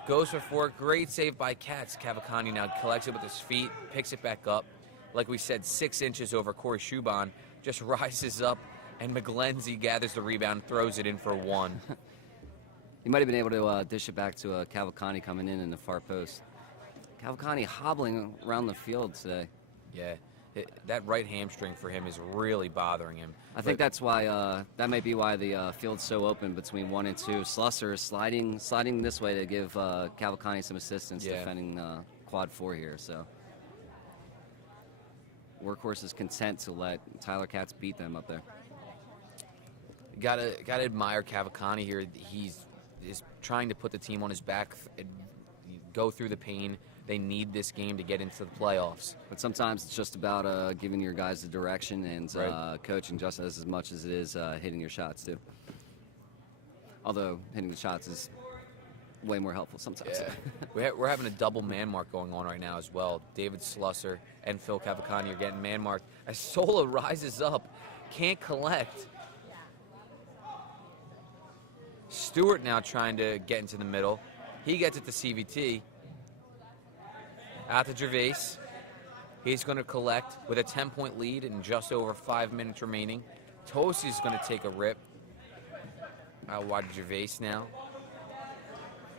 goes for 4. Great save by Katz. Cavalcani now collects it with his feet, picks it back up. Like we said, 6 inches over Corey Schuban. Just rises up, and McGlenzie gathers the rebound, throws it in for 1. He might have been able to dish it back to Cavalcani coming in the far post. Cavalcani hobbling around the field today. Yeah, that right hamstring for him is really bothering him. I think that's why that might be why the field's so open between 1 and 2. Slusser is sliding this way to give Cavalcani some assistance defending quad 4 here. So Workhorse is content to let Tyler Katz beat them up there. Gotta admire Cavalcani here. He's trying to put the team on his back, go through the pain. They need this game to get into the playoffs. But sometimes it's just about giving your guys the direction and coaching just as much as it is hitting your shots too. Although hitting the shots is way more helpful sometimes. Yeah. We're having a double man mark going on right now as well. David Slusser and Phil Cavalcani are getting man marked. As Sola rises up, can't collect. Stewart now trying to get into the middle. He gets it to CVT. Out to Gervais. He's going to collect with a 10-point lead and just over 5 minutes remaining. Tosi's going to take a rip. Out wide to Gervais now.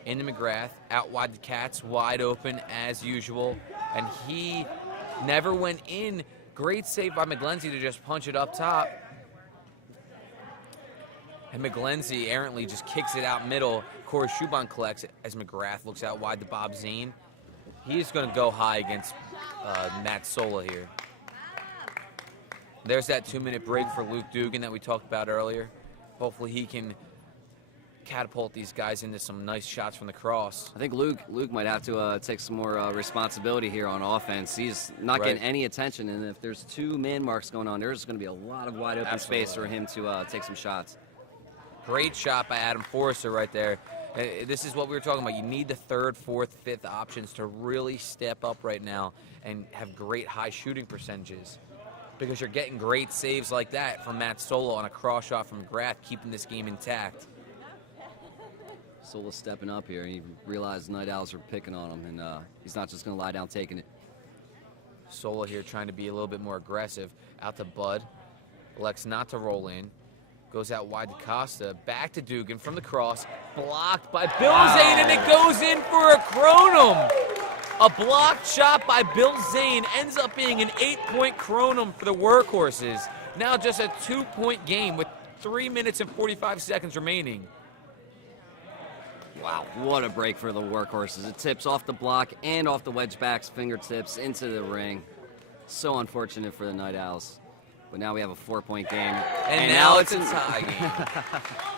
Into McGrath. Out wide to Katz. Wide open as usual. And he never went in. Great save by McGlenzie to just punch it up top. And McGlenzie errantly just kicks it out middle. Corey Schuban collects it as McGrath looks out wide to Bob Zane. He's going to go high against Matt Sola here. There's that 2-minute break for Luke Dugan that we talked about earlier. Hopefully he can catapult these guys into some nice shots from the cross. I think Luke might have to take some more responsibility here on offense. He's not getting any attention, and if there's 2 man marks going on, there's going to be a lot of wide open space for him to take some shots. Great shot by Adam Forrester right there. This is what we were talking about. You need the 3rd, 4th, 5th options to really step up right now and have great high shooting percentages, because you're getting great saves like that from Matt Sola on a cross shot from McGrath, keeping this game intact. Sola stepping up here. He realized Night Owls are picking on him, and he's not just going to lie down taking it. Sola here trying to be a little bit more aggressive. Out to Bud. Elects not to roll in. Goes out wide to Costa. Back to Dugan from the cross. Blocked by Bill Zane, and it goes in for a Kronum. A blocked shot by Bill Zane ends up being an 8-point Kronum for the Workhorses. Now just a 2-point game with 3 minutes and 45 seconds remaining. Wow, what a break for the Workhorses. It tips off the block and off the wedge back's fingertips into the ring. So unfortunate for the Night Owls. But now we have a 4-point game. And now it's a tie game.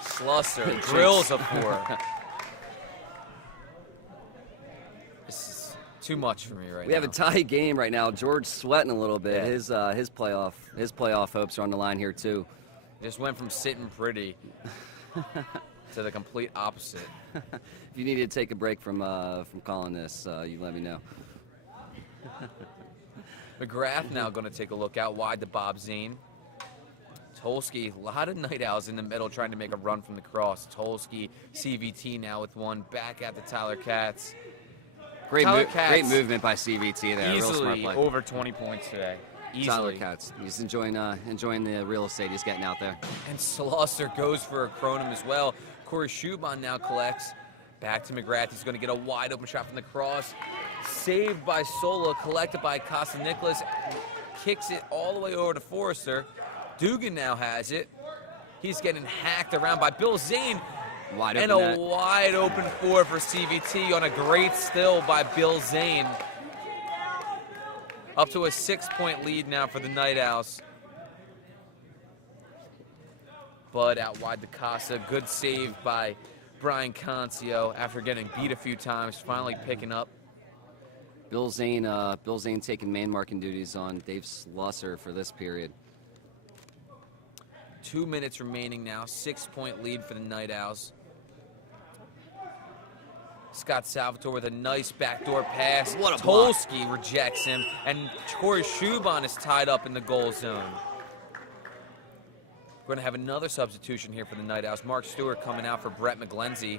Slusser drills a 4. This is too much for me right now. We have a tie game right now. George sweating a little bit. Yeah. His playoff hopes are on the line here too. Just went from sitting pretty to the complete opposite. If you need to take a break from calling this, you let me know. McGrath now going to take a look out wide to Bob Zane. Tolsky, a lot of Night Owls in the middle trying to make a run from the cross. Tolsky, CVT now with one. Back at the Tyler Katz. Great movement by CVT there. Easily real smart play. over 20 points today. Easily. Tyler Katz. He's enjoying the real estate he's getting out there. And Slusser goes for a Kronum as well. Corey Schuban now collects. Back to McGrath. He's going to get a wide open shot from the cross. Saved by Sola, collected by Costa Nicholas. Kicks it all the way over to Forrester. Dugan now has it. He's getting hacked around by Bill Zane. Wide and open a wide open 4 for CVT on a great still by Bill Zane. Up to a 6-point lead now for the Night Owls. Bud out wide to Casa. Good save by Brian Concio after getting beat a few times, finally picking up. Bill Zane taking man marking duties on Dave Slusser for this period. 2 minutes remaining now. 6-point lead for the Night Owls. Scott Salvatore with a nice backdoor pass. What a block. Tolsky rejects him, and Corey Shuban is tied up in the goal zone. We're going to have another substitution here for the Night Owls. Mark Stewart coming out for Brett McGlenzie,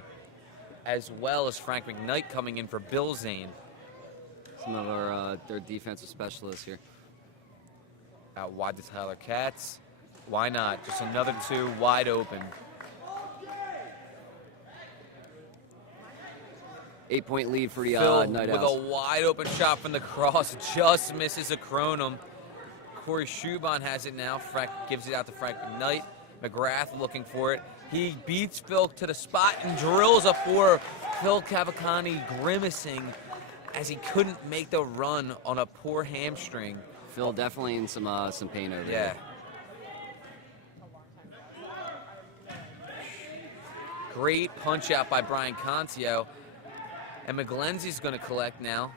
as well as Frank McKnight coming in for Bill Zane. Some of our their defensive specialists here. Out wide to Tyler Katz. Why not? Just another 2 wide open. 8-point lead for the Phil Night with Owls. a wide open shot from the cross, just misses a Kronum. Corey Shuban has it now. Frank gives it out to Frank McKnight. McGrath looking for it. He beats Phil to the spot and drills a 4. Phil Cavalcante grimacing as he couldn't make the run on a poor hamstring. Phil definitely in some pain over Yeah. there. Great punch out by Brian Concio. And McGlenzie's going to collect now.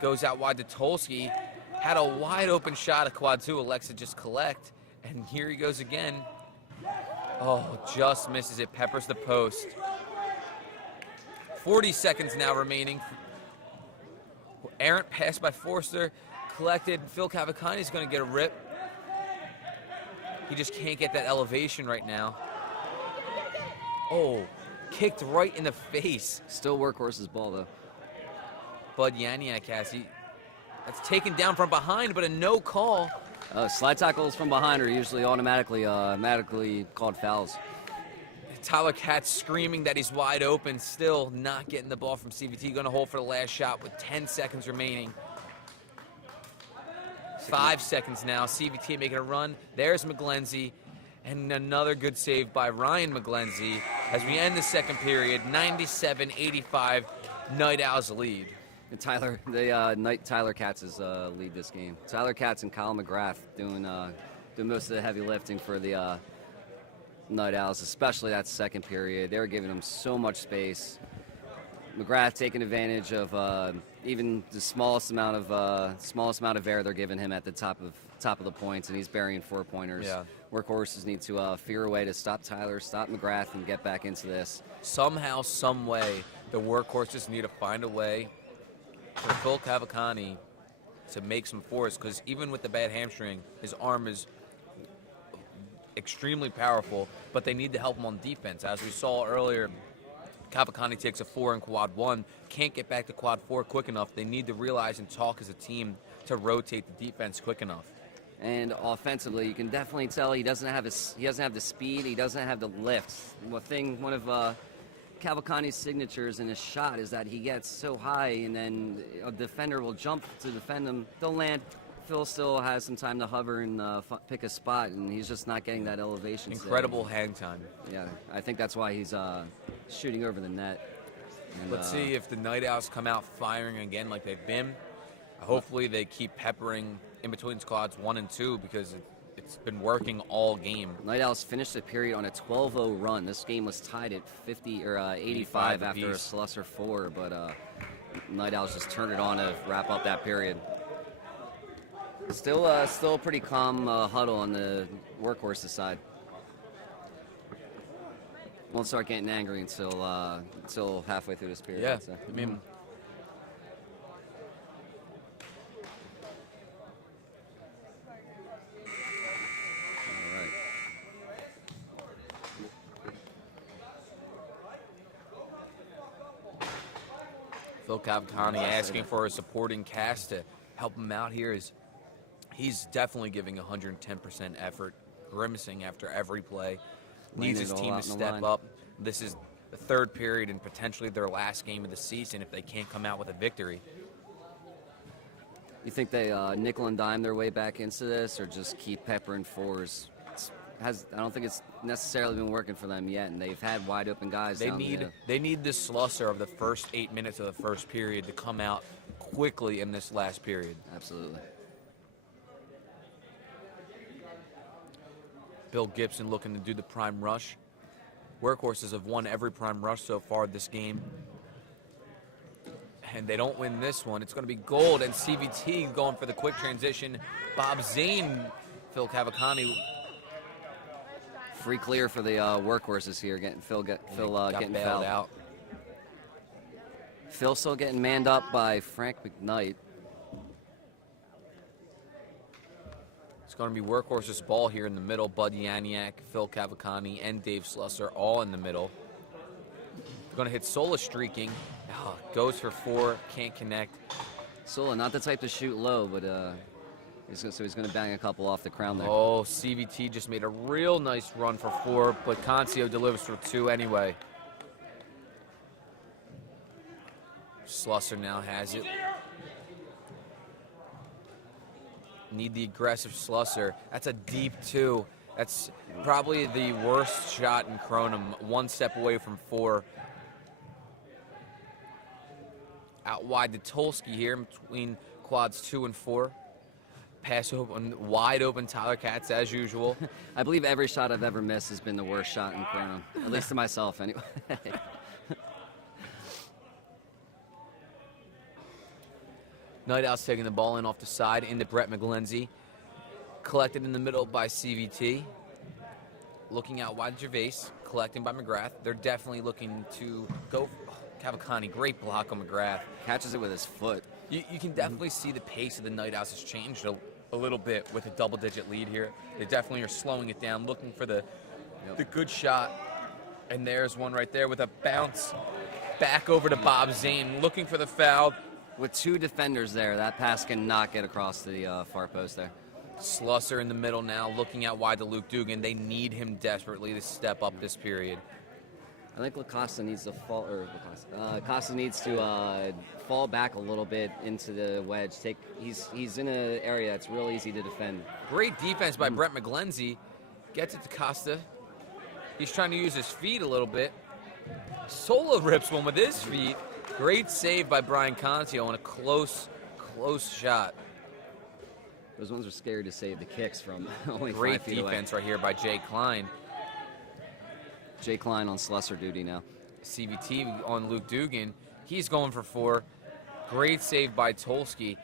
Goes out wide to Tolsky. Had a wide open shot at quad 2. Alexa just collect. And here he goes again. Oh, just misses it. Peppers the post. 40 seconds now remaining. Errant pass by Forster. Collected. Phil Cavalcante is going to get a rip. He just can't get that elevation right now. Oh, kicked right in the face. Still Workhorse's ball, though. Bud Yaniak has that's taken down from behind, but a no call. Slide tackles from behind are usually automatically called fouls. Tyler Katz screaming that he's wide open, still not getting the ball from CVT. Going to hold for the last shot with 10 seconds remaining. 5 seconds now. CVT making a run. There's McGlenzie. And another good save by Ryan McGlenzie as we end the second period. 97-85, Night Owls lead. And Tyler Katz's lead this game. Tyler Katz and Kyle McGrath doing most of the heavy lifting for the Night Owls, especially that second period. They were giving them so much space. McGrath taking advantage of even the smallest amount of air they're giving him at the top of the points, and he's burying 4-pointers. Yeah. Workhorses need to figure a way to stop Tyler, stop McGrath, and get back into this. Somehow, some way, the Workhorses need to find a way for Phil Cavalcante to make some force, because even with the bad hamstring, his arm is extremely powerful, but they need to help him on defense. As we saw earlier, Cavalcante takes a 4 in quad 1, can't get back to quad 4 quick enough. They need to realize and talk as a team to rotate the defense quick enough. And offensively, you can definitely tell he doesn't have the speed, he doesn't have the lift. One of Cavalcante's signatures in his shot is that he gets so high, and then a defender will jump to defend him. They'll land. Phil still has some time to hover and pick a spot, and he's just not getting that elevation. Incredible hang time. Yeah, I think that's why he's shooting over the net. And, Let's see if the Night Owls come out firing again like they've been. Hopefully they keep peppering in between squads 1 and 2, because it's been working all game. Night Owls finished the period on a 12-0 run. This game was tied at 85 after a Slusser 4, but Night Owls just turned it on to wrap up that period. Still a pretty calm huddle on the Workhorses side. Won't start getting angry until halfway through this period. Yeah, I'd say. I mean, All right. Phil Cavalcante asking for a supporting cast to help him out here. He's definitely giving 110% effort, grimacing after every play. Needs his team to step up. This is the third period and potentially their last game of the season if they can't come out with a victory. You think they nickel and dime their way back into this, or just keep peppering 4s? I don't think it's necessarily been working for them yet, and they've had wide open guys. They need the Slusser of the first 8 minutes of the first period to come out quickly in this last period. Absolutely. Bill Gibson looking to do the prime rush. Workhorses have won every prime rush so far this game. And they don't win this one. It's going to be Gold and CVT going for the quick transition. Bob Zane, Phil Cavalcante. Free clear for the Workhorses here. Getting Got getting bailed fouled out. Phil still getting manned up by Frank McKnight. It's going to be Workhorse's ball here in the middle. Bud Yaniak, Phil Cavalcani, and Dave Slusser all in the middle. They're going to hit Sola streaking. Oh, goes for 4, can't connect. Sola, not the type to shoot low, but he's going to bang a couple off the crown there. Oh, CVT just made a real nice run for 4, but Concio delivers for 2 anyway. Slusser now has it. Need the aggressive Slusser. That's a deep 2. That's probably the worst shot in Kronum. 1 step away from 4. Out wide to Tolsky here between quads 2 and 4. Pass open, wide open Tyler Katz as usual. I believe every shot I've ever missed has been the worst shot in Kronum, at least to myself anyway. Night Owl's taking the ball in off the side into Brett McGlenzie. Collected in the middle by CVT. Looking out wide Gervais. Collecting by McGrath. They're definitely looking to go. Cavalcani, great block on McGrath. Catches it with his foot. You can definitely see the pace of the Night Owls has changed a little bit with a double-digit lead here. They definitely are slowing it down, looking for the good shot. And there's one right there with a bounce back over to Bob Zane, looking for the foul. With 2 defenders there, that pass cannot get across the far post there. Slusser in the middle now, looking out wide to Luke Dugan. They need him desperately to step up this period. I think Lacosta needs to fall, or Costa needs to fall back a little bit into the wedge. He's in an area that's real easy to defend. Great defense by Brett McGlenzie. Gets it to Costa. He's trying to use his feet a little bit. Solo rips one with his feet. Great save by Brian Concio on a close shot. Those ones are scary to save the kicks from only Great 5 feet away. defense right here by Jay Klein. Jay Klein on Slusser duty now. CVT on Luke Dugan. He's going for 4. Great save by Tolsky.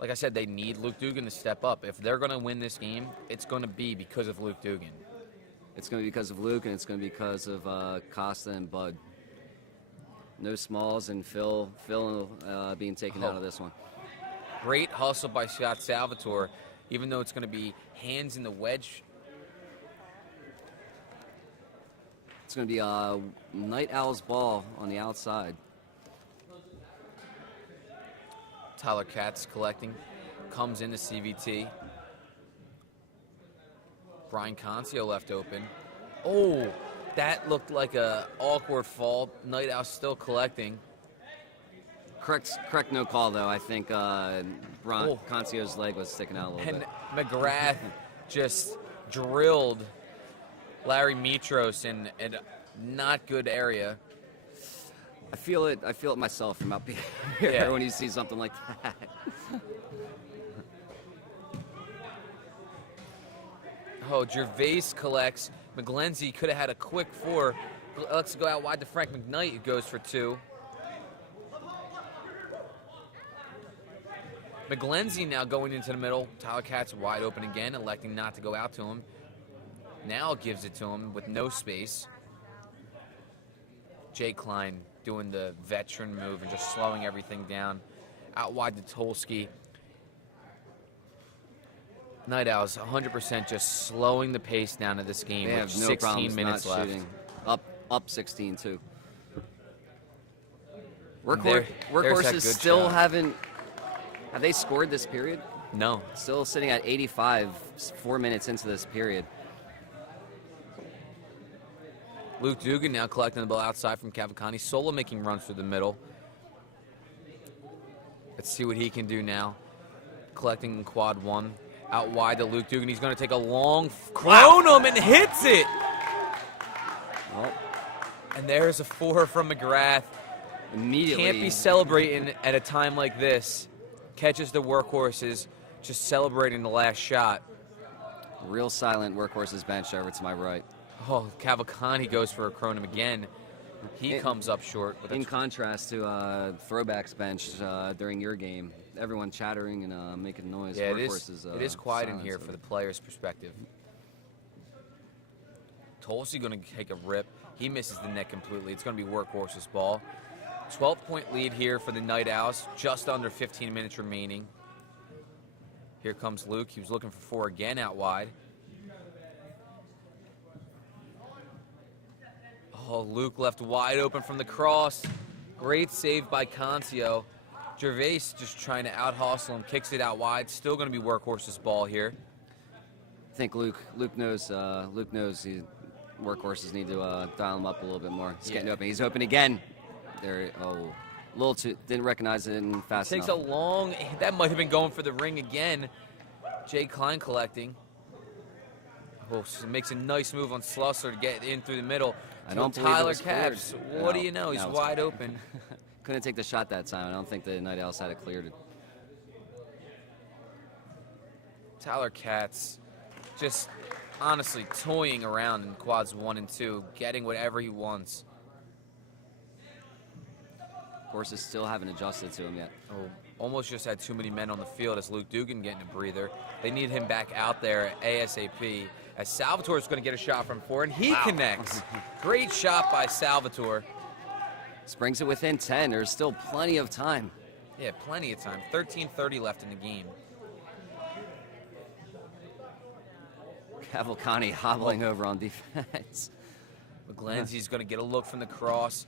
Like I said, they need Luke Dugan to step up. If they're going to win this game, it's going to be because of Luke Dugan. It's going to be because of Luke, and it's going to be because of Costa and Bud. No smalls, and Phil being taken out of this one. Great hustle by Scott Salvatore, even though it's going to be hands in the wedge. It's going to be Night Owl's ball on the outside. Tyler Katz collecting, comes into CVT. Brian Concio left open. Oh, that looked like a awkward fall. Night Owl still collecting. Correct no call, though. I think Concio's leg was sticking out a little bit. And McGrath just drilled Larry Mitros in a not good area. I feel it myself from up here when you see something like that. Oh, Gervais collects. McGlenzie could have had a quick 4. Let's go out wide to Frank McKnight. It goes for 2. McGlenzie now going into the middle. Tyler Katz wide open again, electing not to go out to him. Now gives it to him with no space. Jay Klein doing the veteran move and just slowing everything down. Out wide to Tolsky. Night Owls 100% just slowing the pace down of this game They with have no 16 minutes not left. shooting. Up 16 too. There's Workhorses that good still shot. haven't. Have they scored this period? No. Still sitting at 85, 4 minutes into this period. Luke Dugan now collecting the ball outside from Cavalcani. Sola making runs through the middle. Let's see what he can do now. Collecting in quad 1. Out wide to Luke Dugan. He's going to take a long Kronum and hits it. Well, And there's a 4 from McGrath. immediately. Can't be celebrating at a time like this. Catches the Workhorses, just celebrating the last shot. Real silent Workhorses bench over to my right. Oh, Cavalcani goes for a Kronum again. He comes up short. With In contrast to Throwbacks bench during your game, everyone chattering and making noise. yeah, Workhorses, it is quiet in silence here over for the player's perspective. Tulsi going to take a rip. He misses the net completely. It's going to be Workhorse's ball. 12-point lead here for the Night Owls, just under 15 minutes remaining. Here comes Luke. He was looking for 4 again out wide. Oh, Luke left wide open from the cross. Great save by Concio. Gervais just trying to out-hustle him, kicks it out wide. Still going to be Workhorse's ball here. I think Luke knows Workhorses need to dial him up a little bit more. He's getting open. He's open again. There. Oh, a little too. Didn't recognize it and fast enough. Takes a long. That might have been going for the ring again. Jay Klein collecting. Oh, so makes a nice move on Slusser to get in through the middle. I don't believe Tyler it was Caps. cleared. What do you know? He's No, wide open. Couldn't take the shot that time. I don't think the Night Owls had it cleared. Tyler Katz just honestly toying around in quads 1 and 2, getting whatever he wants. Horses still haven't adjusted to him yet. Oh, almost just had too many men on the field as Luke Dugan getting a breather. They need him back out there ASAP. As Salvatore's going to get a shot from 4, and he connects. Great shot by Salvatore. Springs it within 10. There's still plenty of time. Yeah, plenty of time. 13:30 left in the game. Cavalcante hobbling over on defense. McGlenzy's going to get a look from the cross.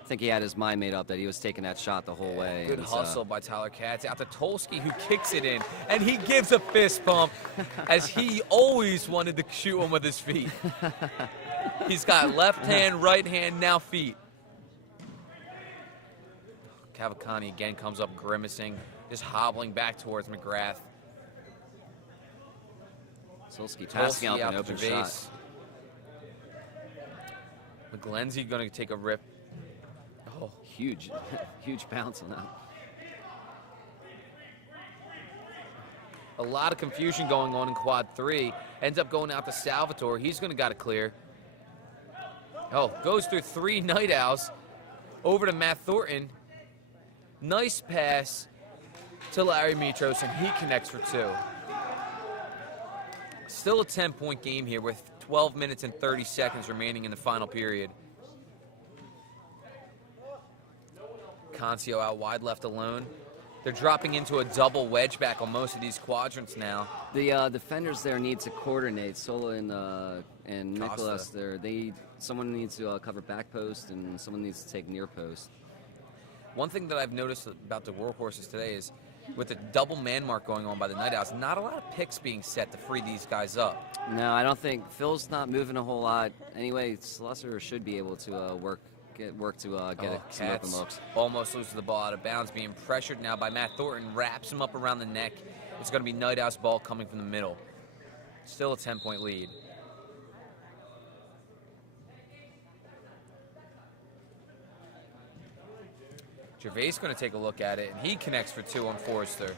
I think he had his mind made up that he was taking that shot the whole way. Good hustle by Tyler Katz. Out to Tolsky, who kicks it in, and he gives a fist pump, as he always wanted to shoot one with his feet. He's got left hand, right hand, now feet. Cavalcante again comes up grimacing, just hobbling back towards McGrath. Tolsky passing out an open shot. McGlenzy going to take a rip. Oh, huge bounce on that. A lot of confusion going on in quad 3. Ends up going out to Salvatore. He's going to got it clear. Oh, goes through 3 Night Owls. Over to Matt Thornton. Nice pass to Larry Mitros, and he connects for 2. Still a 10-point game here with 12 minutes and 30 seconds remaining in the final period. Concio out wide, left alone. They're dropping into a double wedge back on most of these quadrants now. The defenders there need to coordinate. Sola and Nicholas there. Someone needs to cover back post, and someone needs to take near post. One thing that I've noticed about the Workhorses today is, with the double man mark going on by the Night Owls, not a lot of picks being set to free these guys up. No, I don't think Phil's not moving a whole lot. Anyway, Slusser should be able to get some open looks. Almost loses the ball out of bounds, being pressured now by Matt Thornton. Wraps him up around the neck. It's going to be Night Owls ball coming from the middle. Still a 10-point lead. Gervais going to take a look at it, and he connects for 2 on Forrester.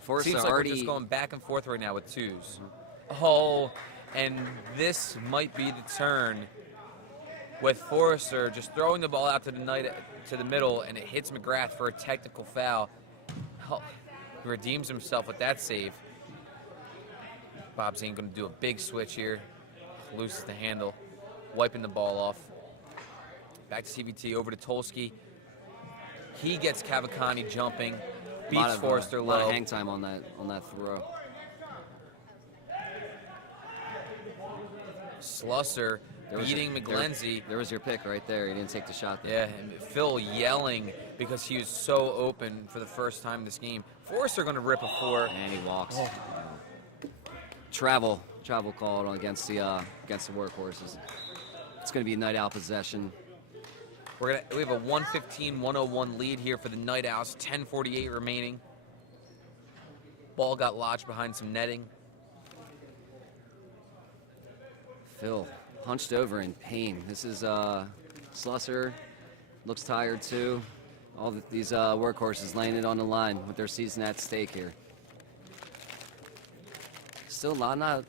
Forrester Seems like already we're just going back and forth right now with 2s. Oh, and this might be the turn with Forrester just throwing the ball out to the middle, and it hits McGrath for a technical foul. Oh, he redeems himself with that save. Bob Zane going to do a big switch here. Loses the handle, wiping the ball off. Back to CVT, over to Tolsky. He gets Cavalcante jumping, beats Forrester low. A lot of hang time on that throw. Slusser beating McGlenzy. There was your pick right there. He didn't take the shot there. Yeah, and Phil yelling because he was so open for the first time this game. Forrester going to rip a 4. And he walks. Oh. Travel called against the Workhorses. It's going to be a Night Owl possession. We have a 115-101 lead here for the Night Owls. 10:48 remaining. Ball got lodged behind some netting. Phil hunched over in pain. This is Slusser. Looks tired too. All these Workhorses laying it on the line with their season at stake here. Still not a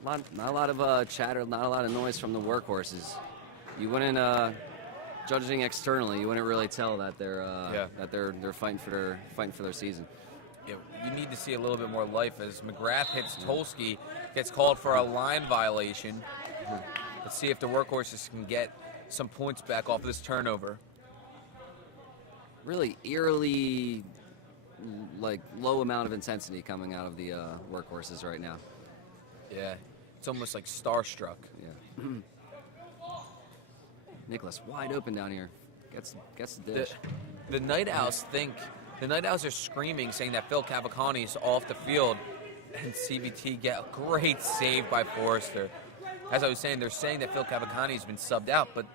lot of chatter, not a lot of noise from the Workhorses. You wouldn't. Judging externally, you wouldn't really tell that they're fighting for their season. Yeah, you need to see a little bit more life as McGrath hits Tolsky, gets called for a line violation. Let's see if the Workhorses can get some points back off of this turnover. really eerily, like, low amount of intensity coming out of the workhorses right now. Yeah, it's almost like starstruck. Yeah. Nicholas wide open down here. Gets the dish. The Night Owls are screaming, saying that Phil Cavalcante is off the field, and CVT get a great save by Forrester. As I was saying, they're saying that Phil Cavalcante has been subbed out, but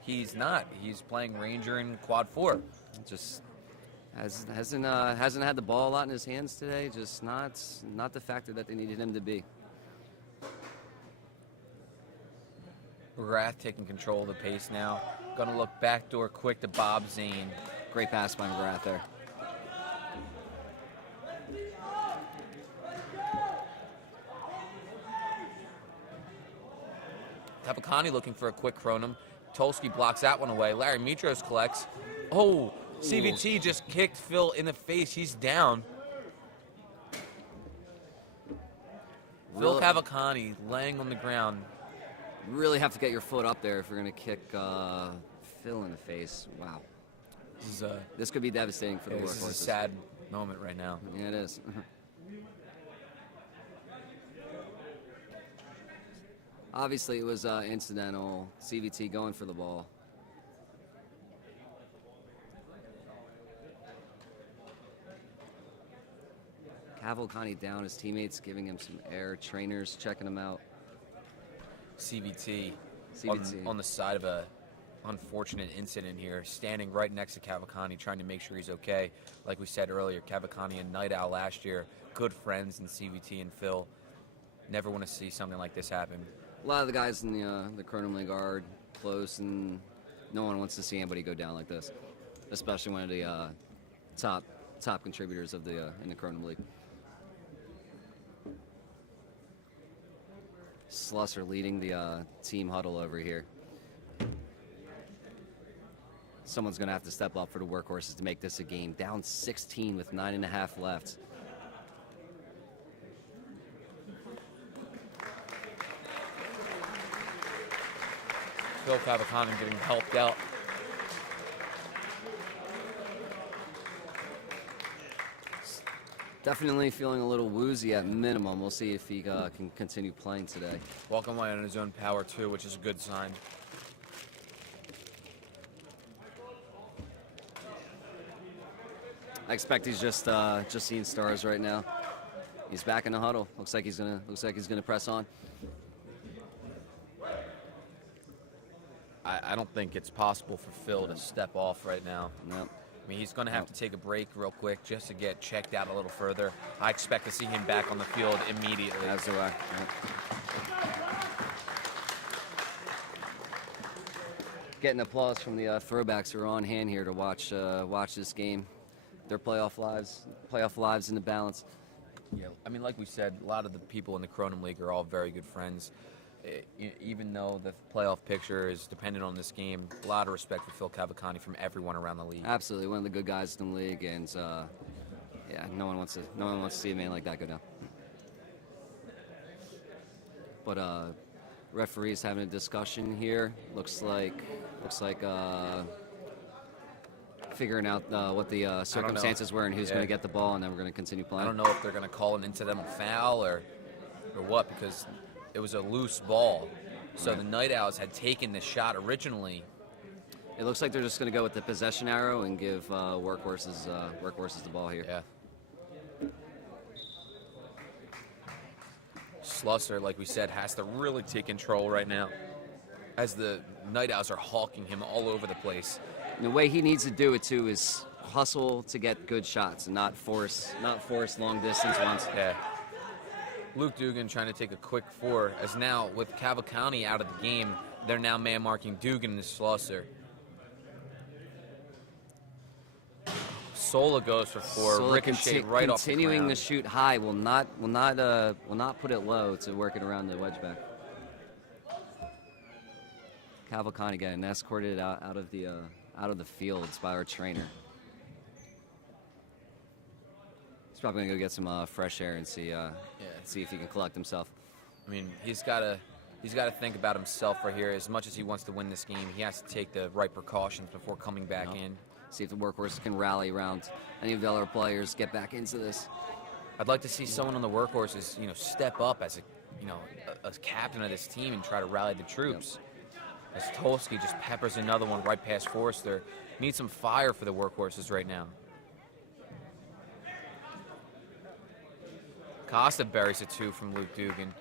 he's not. He's playing Ranger in quad 4. Just hasn't had the ball a lot in his hands today. Just not the factor that they needed him to be. McGrath taking control of the pace now. Gonna look backdoor quick to Bob Zane. Great pass by McGrath there. Cavalcante looking for a quick Kronum. Tolsky blocks that one away. Larry Mitros collects. Oh, CVT just kicked Phil in the face. He's down. Phil Cavalcante laying on the ground. Really have to get your foot up there if you're going to kick Phil in the face. Wow. This could be devastating for the workhorses. This is a sad moment right now. Yeah, it is. Obviously, it was incidental. CVT going for the ball. Cavalcante down. His teammates giving him some air. Trainers checking him out. CVT. CVT. On the side of a unfortunate incident here, standing right next to Cavalcante, trying to make sure he's okay. Like we said earlier, Cavalcante and Night Owl last year, good friends in CVT and Phil. Never want to see something like this happen. A lot of the guys in the Kronum League are close, and no one wants to see anybody go down like this, especially one of the top contributors of in the Kronum League. Slusser leading the team huddle over here. Someone's going to have to step up for the workhorses to make this a game. Down 16 with 9.5 left. Phil Cavalcante getting helped out. Definitely feeling a little woozy at minimum. We'll see if he can continue playing today. Walking away on his own power too, which is a good sign. I expect he's just seeing stars right now. He's back in the huddle. Looks like he's gonna press on. I don't think it's possible for Phil to step off right now. Nope. I mean, he's going to have to take a break real quick just to get checked out a little further. I expect to see him back on the field immediately. As do I. Yep. Getting applause from the Throwbacks who are on hand here to watch this game. Their playoff lives in the balance. Yeah, I mean, like we said, a lot of the people in the Kronum League are all very good friends. Even though the playoff picture is dependent on this game, a lot of respect for Phil Cavalcante from everyone around the league. Absolutely, one of the good guys in the league, and yeah, no one wants to see a man like that go down. But referees having a discussion here. Looks like figuring out what the circumstances were and who's going to get the ball, and then we're going to continue playing. I don't know if they're going to call an incidental foul or what, because it was a loose ball. So the Night Owls had taken the shot originally. It looks like they're just going to go with the possession arrow and give workhorses the ball here. Yeah. Slusser, like we said, has to really take control right now, as the Night Owls are hawking him all over the place. And the way he needs to do it too is hustle to get good shots and not force long distance ones. Yeah. Luke Dugan trying to take a quick 4, as now with Cavalcante out of the game, they're now man marking Dugan and Slusser. Sola goes for 4, Sola ricochet right off the continuing ground. to shoot high will not put it low to work it around the wedge back. Cavalcante getting escorted out of the fields by our trainer. He's probably gonna go get some fresh air and see if he can collect himself. I mean, he's got to think about himself right here. As much as he wants to win this game, he has to take the right precautions before coming back in. See if the Workhorses can rally around any of the other players, get back into this. I'd like to see someone on the Workhorses, step up as a captain of this team and try to rally the troops. As Tolsky just peppers another one right past Forrester. Need some fire for the Workhorses right now. Costa buries a 2 from Luke Dugan.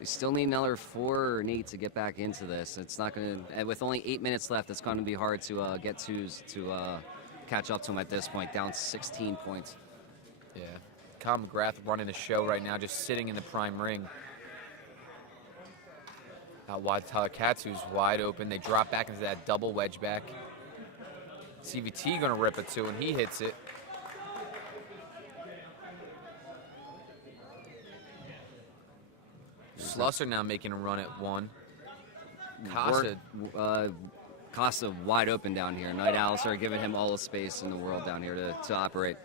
We still need another 4 or 8 to get back into this. It's not going to, with only 8 minutes left, it's going to be hard to get 2s to catch up to him at this point, down 16 points. Yeah. Kyle McGrath running the show right now, just sitting in the prime ring. Out wide, Tyler Katsu's wide open. They drop back into that double wedge back. CVT going to rip it 2, and he hits it. Slusser now making a run at 1. Costa wide open down here. Night Owls are giving him all the space in the world down here to operate.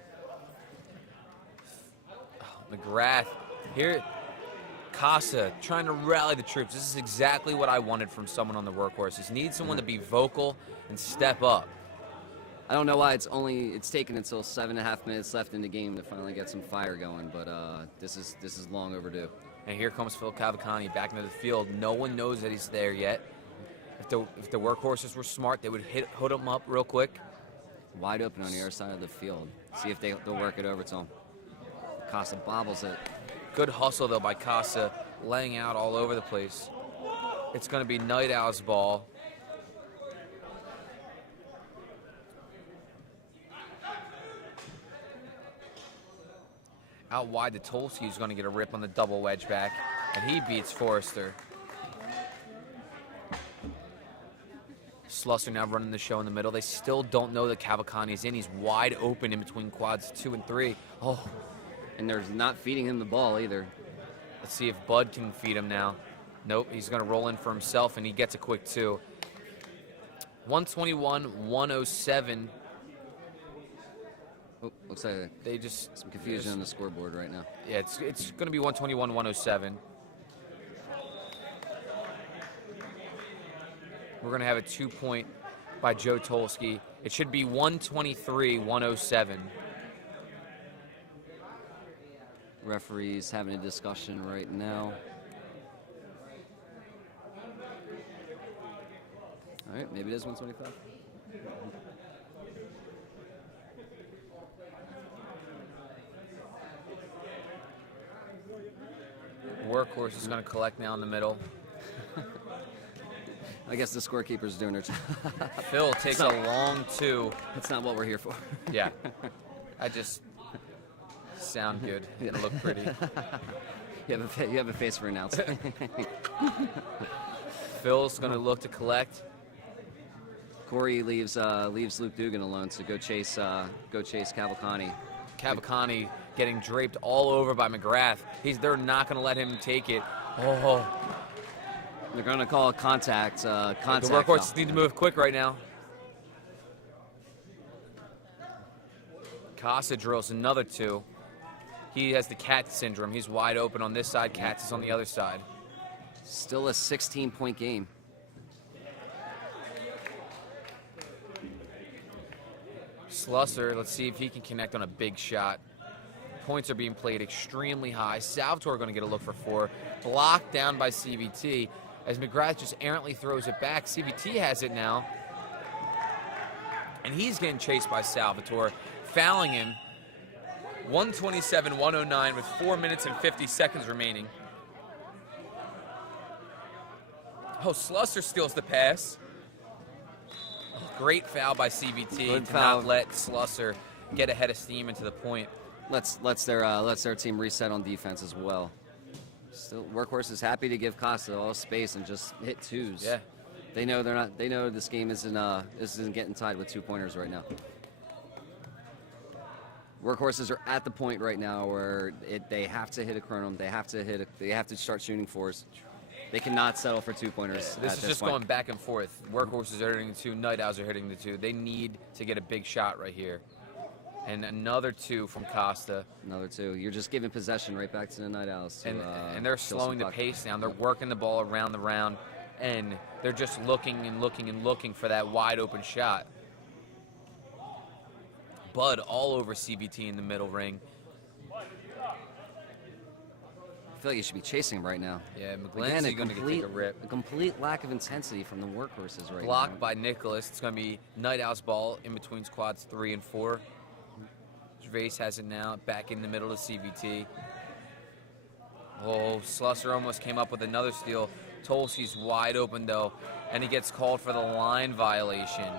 McGrath here. Casa trying to rally the troops. This is exactly what I wanted from someone on the Workhorses. Need someone to be vocal and step up. I don't know why it's taken until 7.5 minutes left in the game to finally get some fire going, but this is long overdue. And here comes Phil Cavalcante back into the field. No one knows that he's there yet. If the Workhorses were smart, they would hood him up real quick. Wide open on the other side of the field. See if they'll work it over to him. Casa bobbles it. Good hustle, though, by Casa, laying out all over the place. It's going to be Night Owl's ball. Out wide to Tolsky, who's going to get a rip on the double wedge back, and he beats Forrester. Slusser now running the show in the middle. They still don't know that Cavalcante is in. He's wide open in between quads 2 and 3. Oh. And they're not feeding him the ball either. Let's see if Bud can feed him now. Nope, he's going to roll in for himself, and he gets a quick 2. 121-107. Oh, looks like they just some confusion on the scoreboard right now. Yeah, it's going to be 121-107. We're going to have a 2-point by Joe Tolsky. It should be 123-107. Referees having a discussion right now. All right, maybe it is 125. Workhorse is going to collect now in the middle. I guess the scorekeeper's doing her job. Phil takes a long 2. That's not what we're here for. Yeah. I just sound good and look pretty. You have a face for announcing. Phil's going to look to collect. Corey leaves Luke Dugan alone to go chase Cavalcante. Cavalcante getting draped all over by McGrath. They're not going to let him take it. Oh. They're going to call a contact. The Workhorses need to move quick right now. Casa drills another 2. He has the cat syndrome. He's wide open on this side. Katz is on the other side. Still a 16-point game. Slusser, let's see if he can connect on a big shot. Points are being played extremely high. Salvatore going to get a look for 4. Blocked down by CVT as McGrath just errantly throws it back. CVT has it now. And he's getting chased by Salvatore, fouling him. 127-109 with 4 minutes and 50 seconds remaining. Oh, Slusser steals the pass. Oh, great foul by CVT to not let Slusser get ahead of steam into the point. Lets their team reset on defense as well. Still, Workhorse is happy to give Costa all space and just hit 2s. Yeah, they know they're not. They know this game isn't getting tied with 2-pointers right now. Workhorses are at the point right now where they have to hit a Kronum. They have to start shooting 4s. They cannot settle for 2-pointers. This is just going back and forth. Workhorses are hitting the 2. Night Owls are hitting the 2. They need to get a big shot right here. And another 2 from Costa. Another 2. You're just giving possession right back to the Night Owls. And they're slowing the pace down. They're working the ball around the round, and they're just looking and looking and looking for that wide open shot. Bud all over CBT in the middle ring. I feel like you should be chasing him right now. Yeah, McGlinchey's going to take a rip. A complete lack of intensity from the workhorses right now. Blocked by Nicholas. It's going to be Night Owl's ball in between squads 3 and 4. Gervais has it now, back in the middle of CBT. Oh, Slusser almost came up with another steal. Tolsky's wide open, though, and he gets called for the line violation.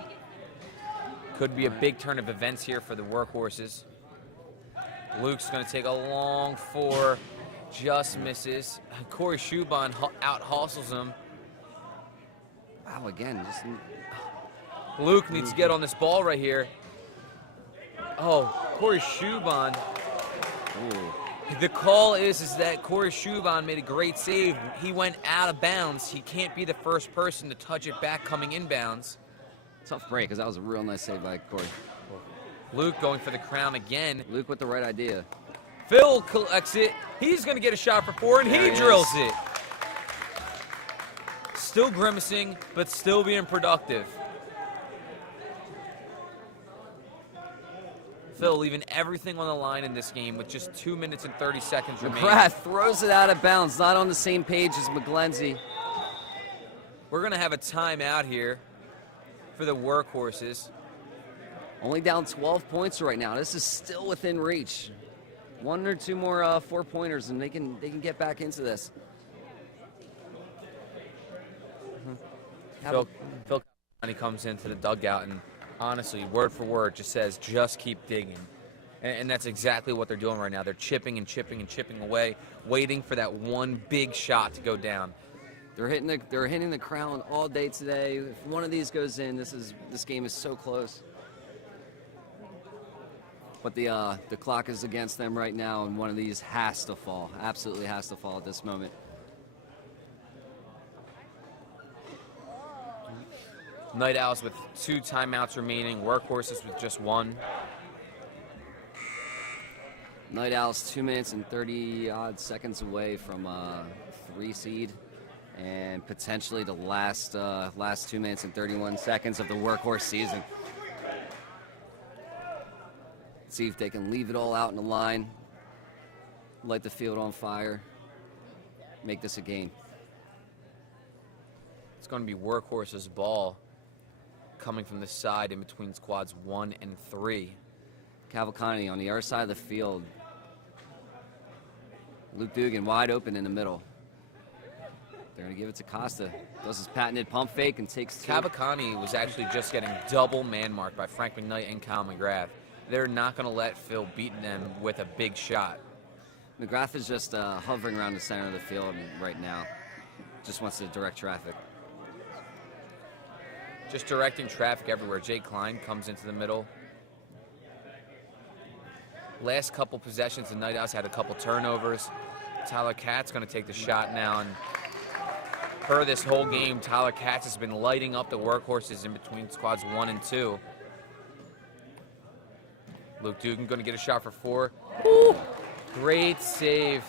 Could be a big turn of events here for the workhorses. Luke's going to take a long 4. Just misses. Corey Schuban out-hustles him. Wow, again, just... Luke needs to get on this ball right here. Oh, Corey Schuban. Ooh. The call is that Corey Schuban made a great save. He went out of bounds. He can't be the first person to touch it back coming inbounds. Tough break, because that was a real nice save by Corey. Luke going for the crown again. Luke with the right idea. Phil collects it. He's going to get a shot for 4, and he drills it. Still grimacing, but still being productive. Phil leaving everything on the line in this game with just 2 minutes and 30 seconds remaining. McGrath throws it out of bounds, not on the same page as McGlinchey. We're going to have a timeout here for the workhorses. Only down 12 points right now. This is still within reach. 1 or 2 more 4-pointers, and they can get back into this. Phil comes into the dugout and honestly, word for word, just says, just keep digging. And that's exactly what they're doing right now. They're chipping and chipping and chipping away, waiting for that one big shot to go down. They're hitting the crown all day today. If one of these goes in, this game is so close. But the clock is against them right now, and one of these has to fall. Absolutely has to fall at this moment. Night Owls with 2 timeouts remaining. Workhorses with just 1. Night Owls 2 minutes and 30-odd seconds away from 3 seed, and potentially the last 2 minutes and 31 seconds of the workhorse season. See if they can leave it all out in the line, light the field on fire, make this a game. It's going to be Workhorse's ball coming from the side in between squads 1 and 3. Cavalcante on the other side of the field. Luke Dugan wide open in the middle. They're going to give it to Costa. Does his patented pump fake and takes 2. Cavalcante was actually just getting double man marked by Frank McKnight and Kyle McGrath. They're not going to let Phil beat them with a big shot. McGrath is just hovering around the center of the field right now. Just wants to direct traffic. Just directing traffic everywhere. Jake Klein comes into the middle. Last couple possessions, the Night Owls had a couple turnovers. Tyler Katz going to take the shot now. And per this whole game, Tyler Katz has been lighting up the workhorses in between squads 1 and 2. Luke Dugan going to get a shot for 4. Ooh, great save.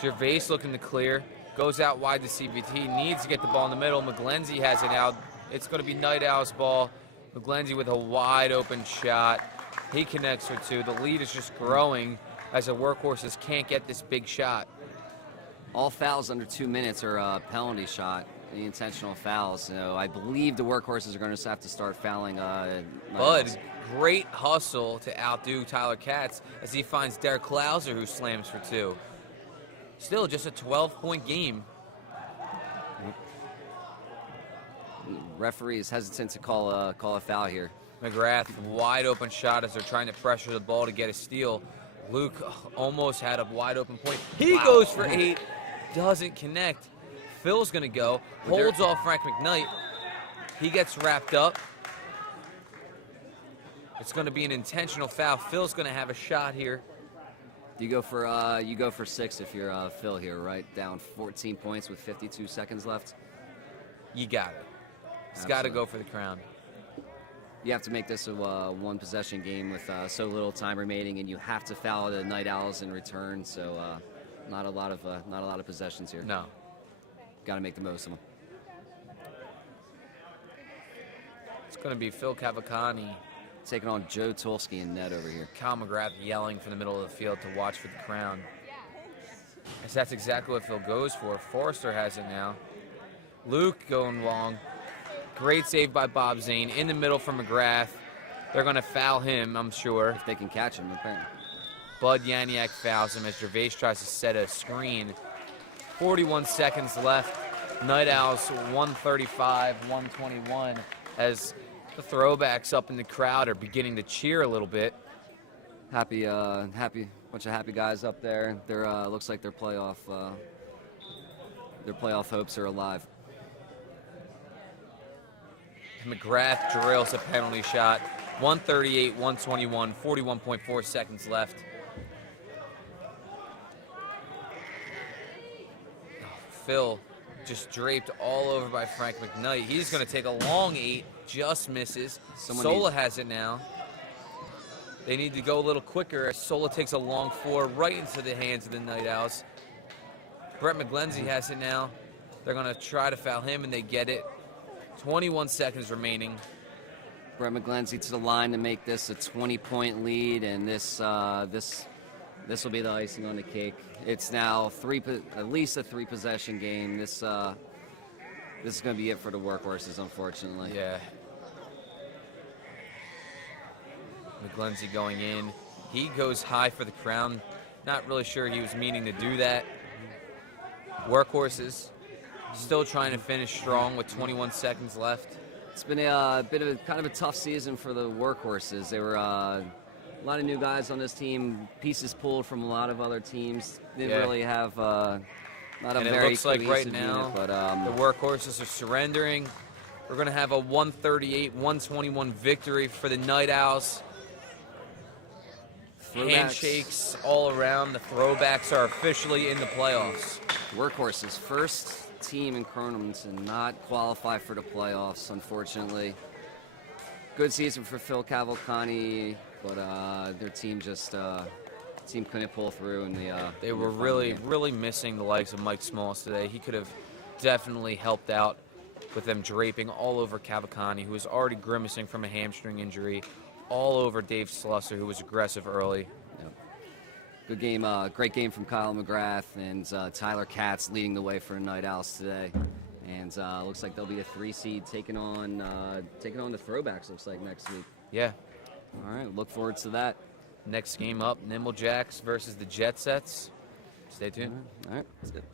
Gervais looking to clear. Goes out wide to CBT. Needs to get the ball in the middle. McGlinchey has it out. It's going to be Night Owl's ball. McGlinchey with a wide open shot. He connects for 2. The lead is just growing as the workhorses can't get this big shot. All fouls under 2 minutes are a penalty shot. The intentional fouls. So I believe the workhorses are going to have to start fouling. Bud, great hustle to outdo Tyler Katz as he finds Derek Klauser, who slams for 2. Still just a 12-point game. Referee is hesitant to call a foul here. McGrath, wide open shot as they're trying to pressure the ball to get a steal. Luke almost had a wide open point. He goes for 8, doesn't connect. Phil's going to go, holds off Frank McKnight. He gets wrapped up. It's going to be an intentional foul. Phil's going to have a shot here. You go for 6 if you're Phil here, right? Down 14 points with 52 seconds left. You got it. He's got to go for the crown. You have to make this a one-possession game with so little time remaining, and you have to foul the Night Owls in return. So not a lot of possessions here. No. Got to make the most of them. going to be Phil Cavalcani. Taking on Joe Tulsky and net over here. Kyle McGrath yelling from the middle of the field to watch for the crown. As that's exactly what Phil goes for. Forrester has it now. Luke going long. Great save by Bob Zane. In the middle for McGrath. They're going to foul him, I'm sure. If they can catch him, apparently. Bud Yaniak fouls him as Gervais tries to set a screen. 41 seconds left. Night Owls 135, 121 as the Throwbacks up in the crowd are beginning to cheer a little bit. Happy, bunch of happy guys up there. They're looks like their playoff hopes are alive. McGrath drills a penalty shot. 138, 121, 41.4 seconds left. Phil just draped all over by Frank McKnight. He's going to take a long 8, just misses. Sola has it now. They need to go a little quicker as Sola takes a long 4 right into the hands of the Night Owls. Brett McGlenzie has it now. They're going to try to foul him, and they get it. 21 seconds remaining. Brett McGlenzie to the line to make this a 20-point lead, and this will be the icing on the cake. It's now at least a 3-possession game. This is going to be it for the workhorses, unfortunately. Yeah. McGlenzie going in. He goes high for the crown. Not really sure he was meaning to do that. Workhorses still trying to finish strong with 21 seconds left. It's been a bit of kind of a tough season for the workhorses. They were a lot of new guys on this team, pieces pulled from a lot of other teams. Didn't really have not a and very it looks like right cohesive now unit, but the workhorses are surrendering. We're going to have a 138-121 victory for the Night Owls. Throwbacks. Handshakes all around. The Throwbacks are officially in the playoffs. Workhorses, first team in Kronum to not qualify for the playoffs, unfortunately. Good season for Phil Cavalcani, but their team just couldn't pull through. They were really missing the likes of Mike Smalls today. He could have definitely helped out with them draping all over Cavalcani, who was already grimacing from a hamstring injury, all over Dave Slusser, who was aggressive early. Yep. Good game, great game from Kyle McGrath and Tyler Katz leading the way for the Night Owls today. And looks like they'll be a 3 seed taking on the Throwbacks. Looks like next week. Yeah. All right, look forward to that. Next game up, Nimble Jacks versus the Jet Sets. Stay tuned. All right, that's good.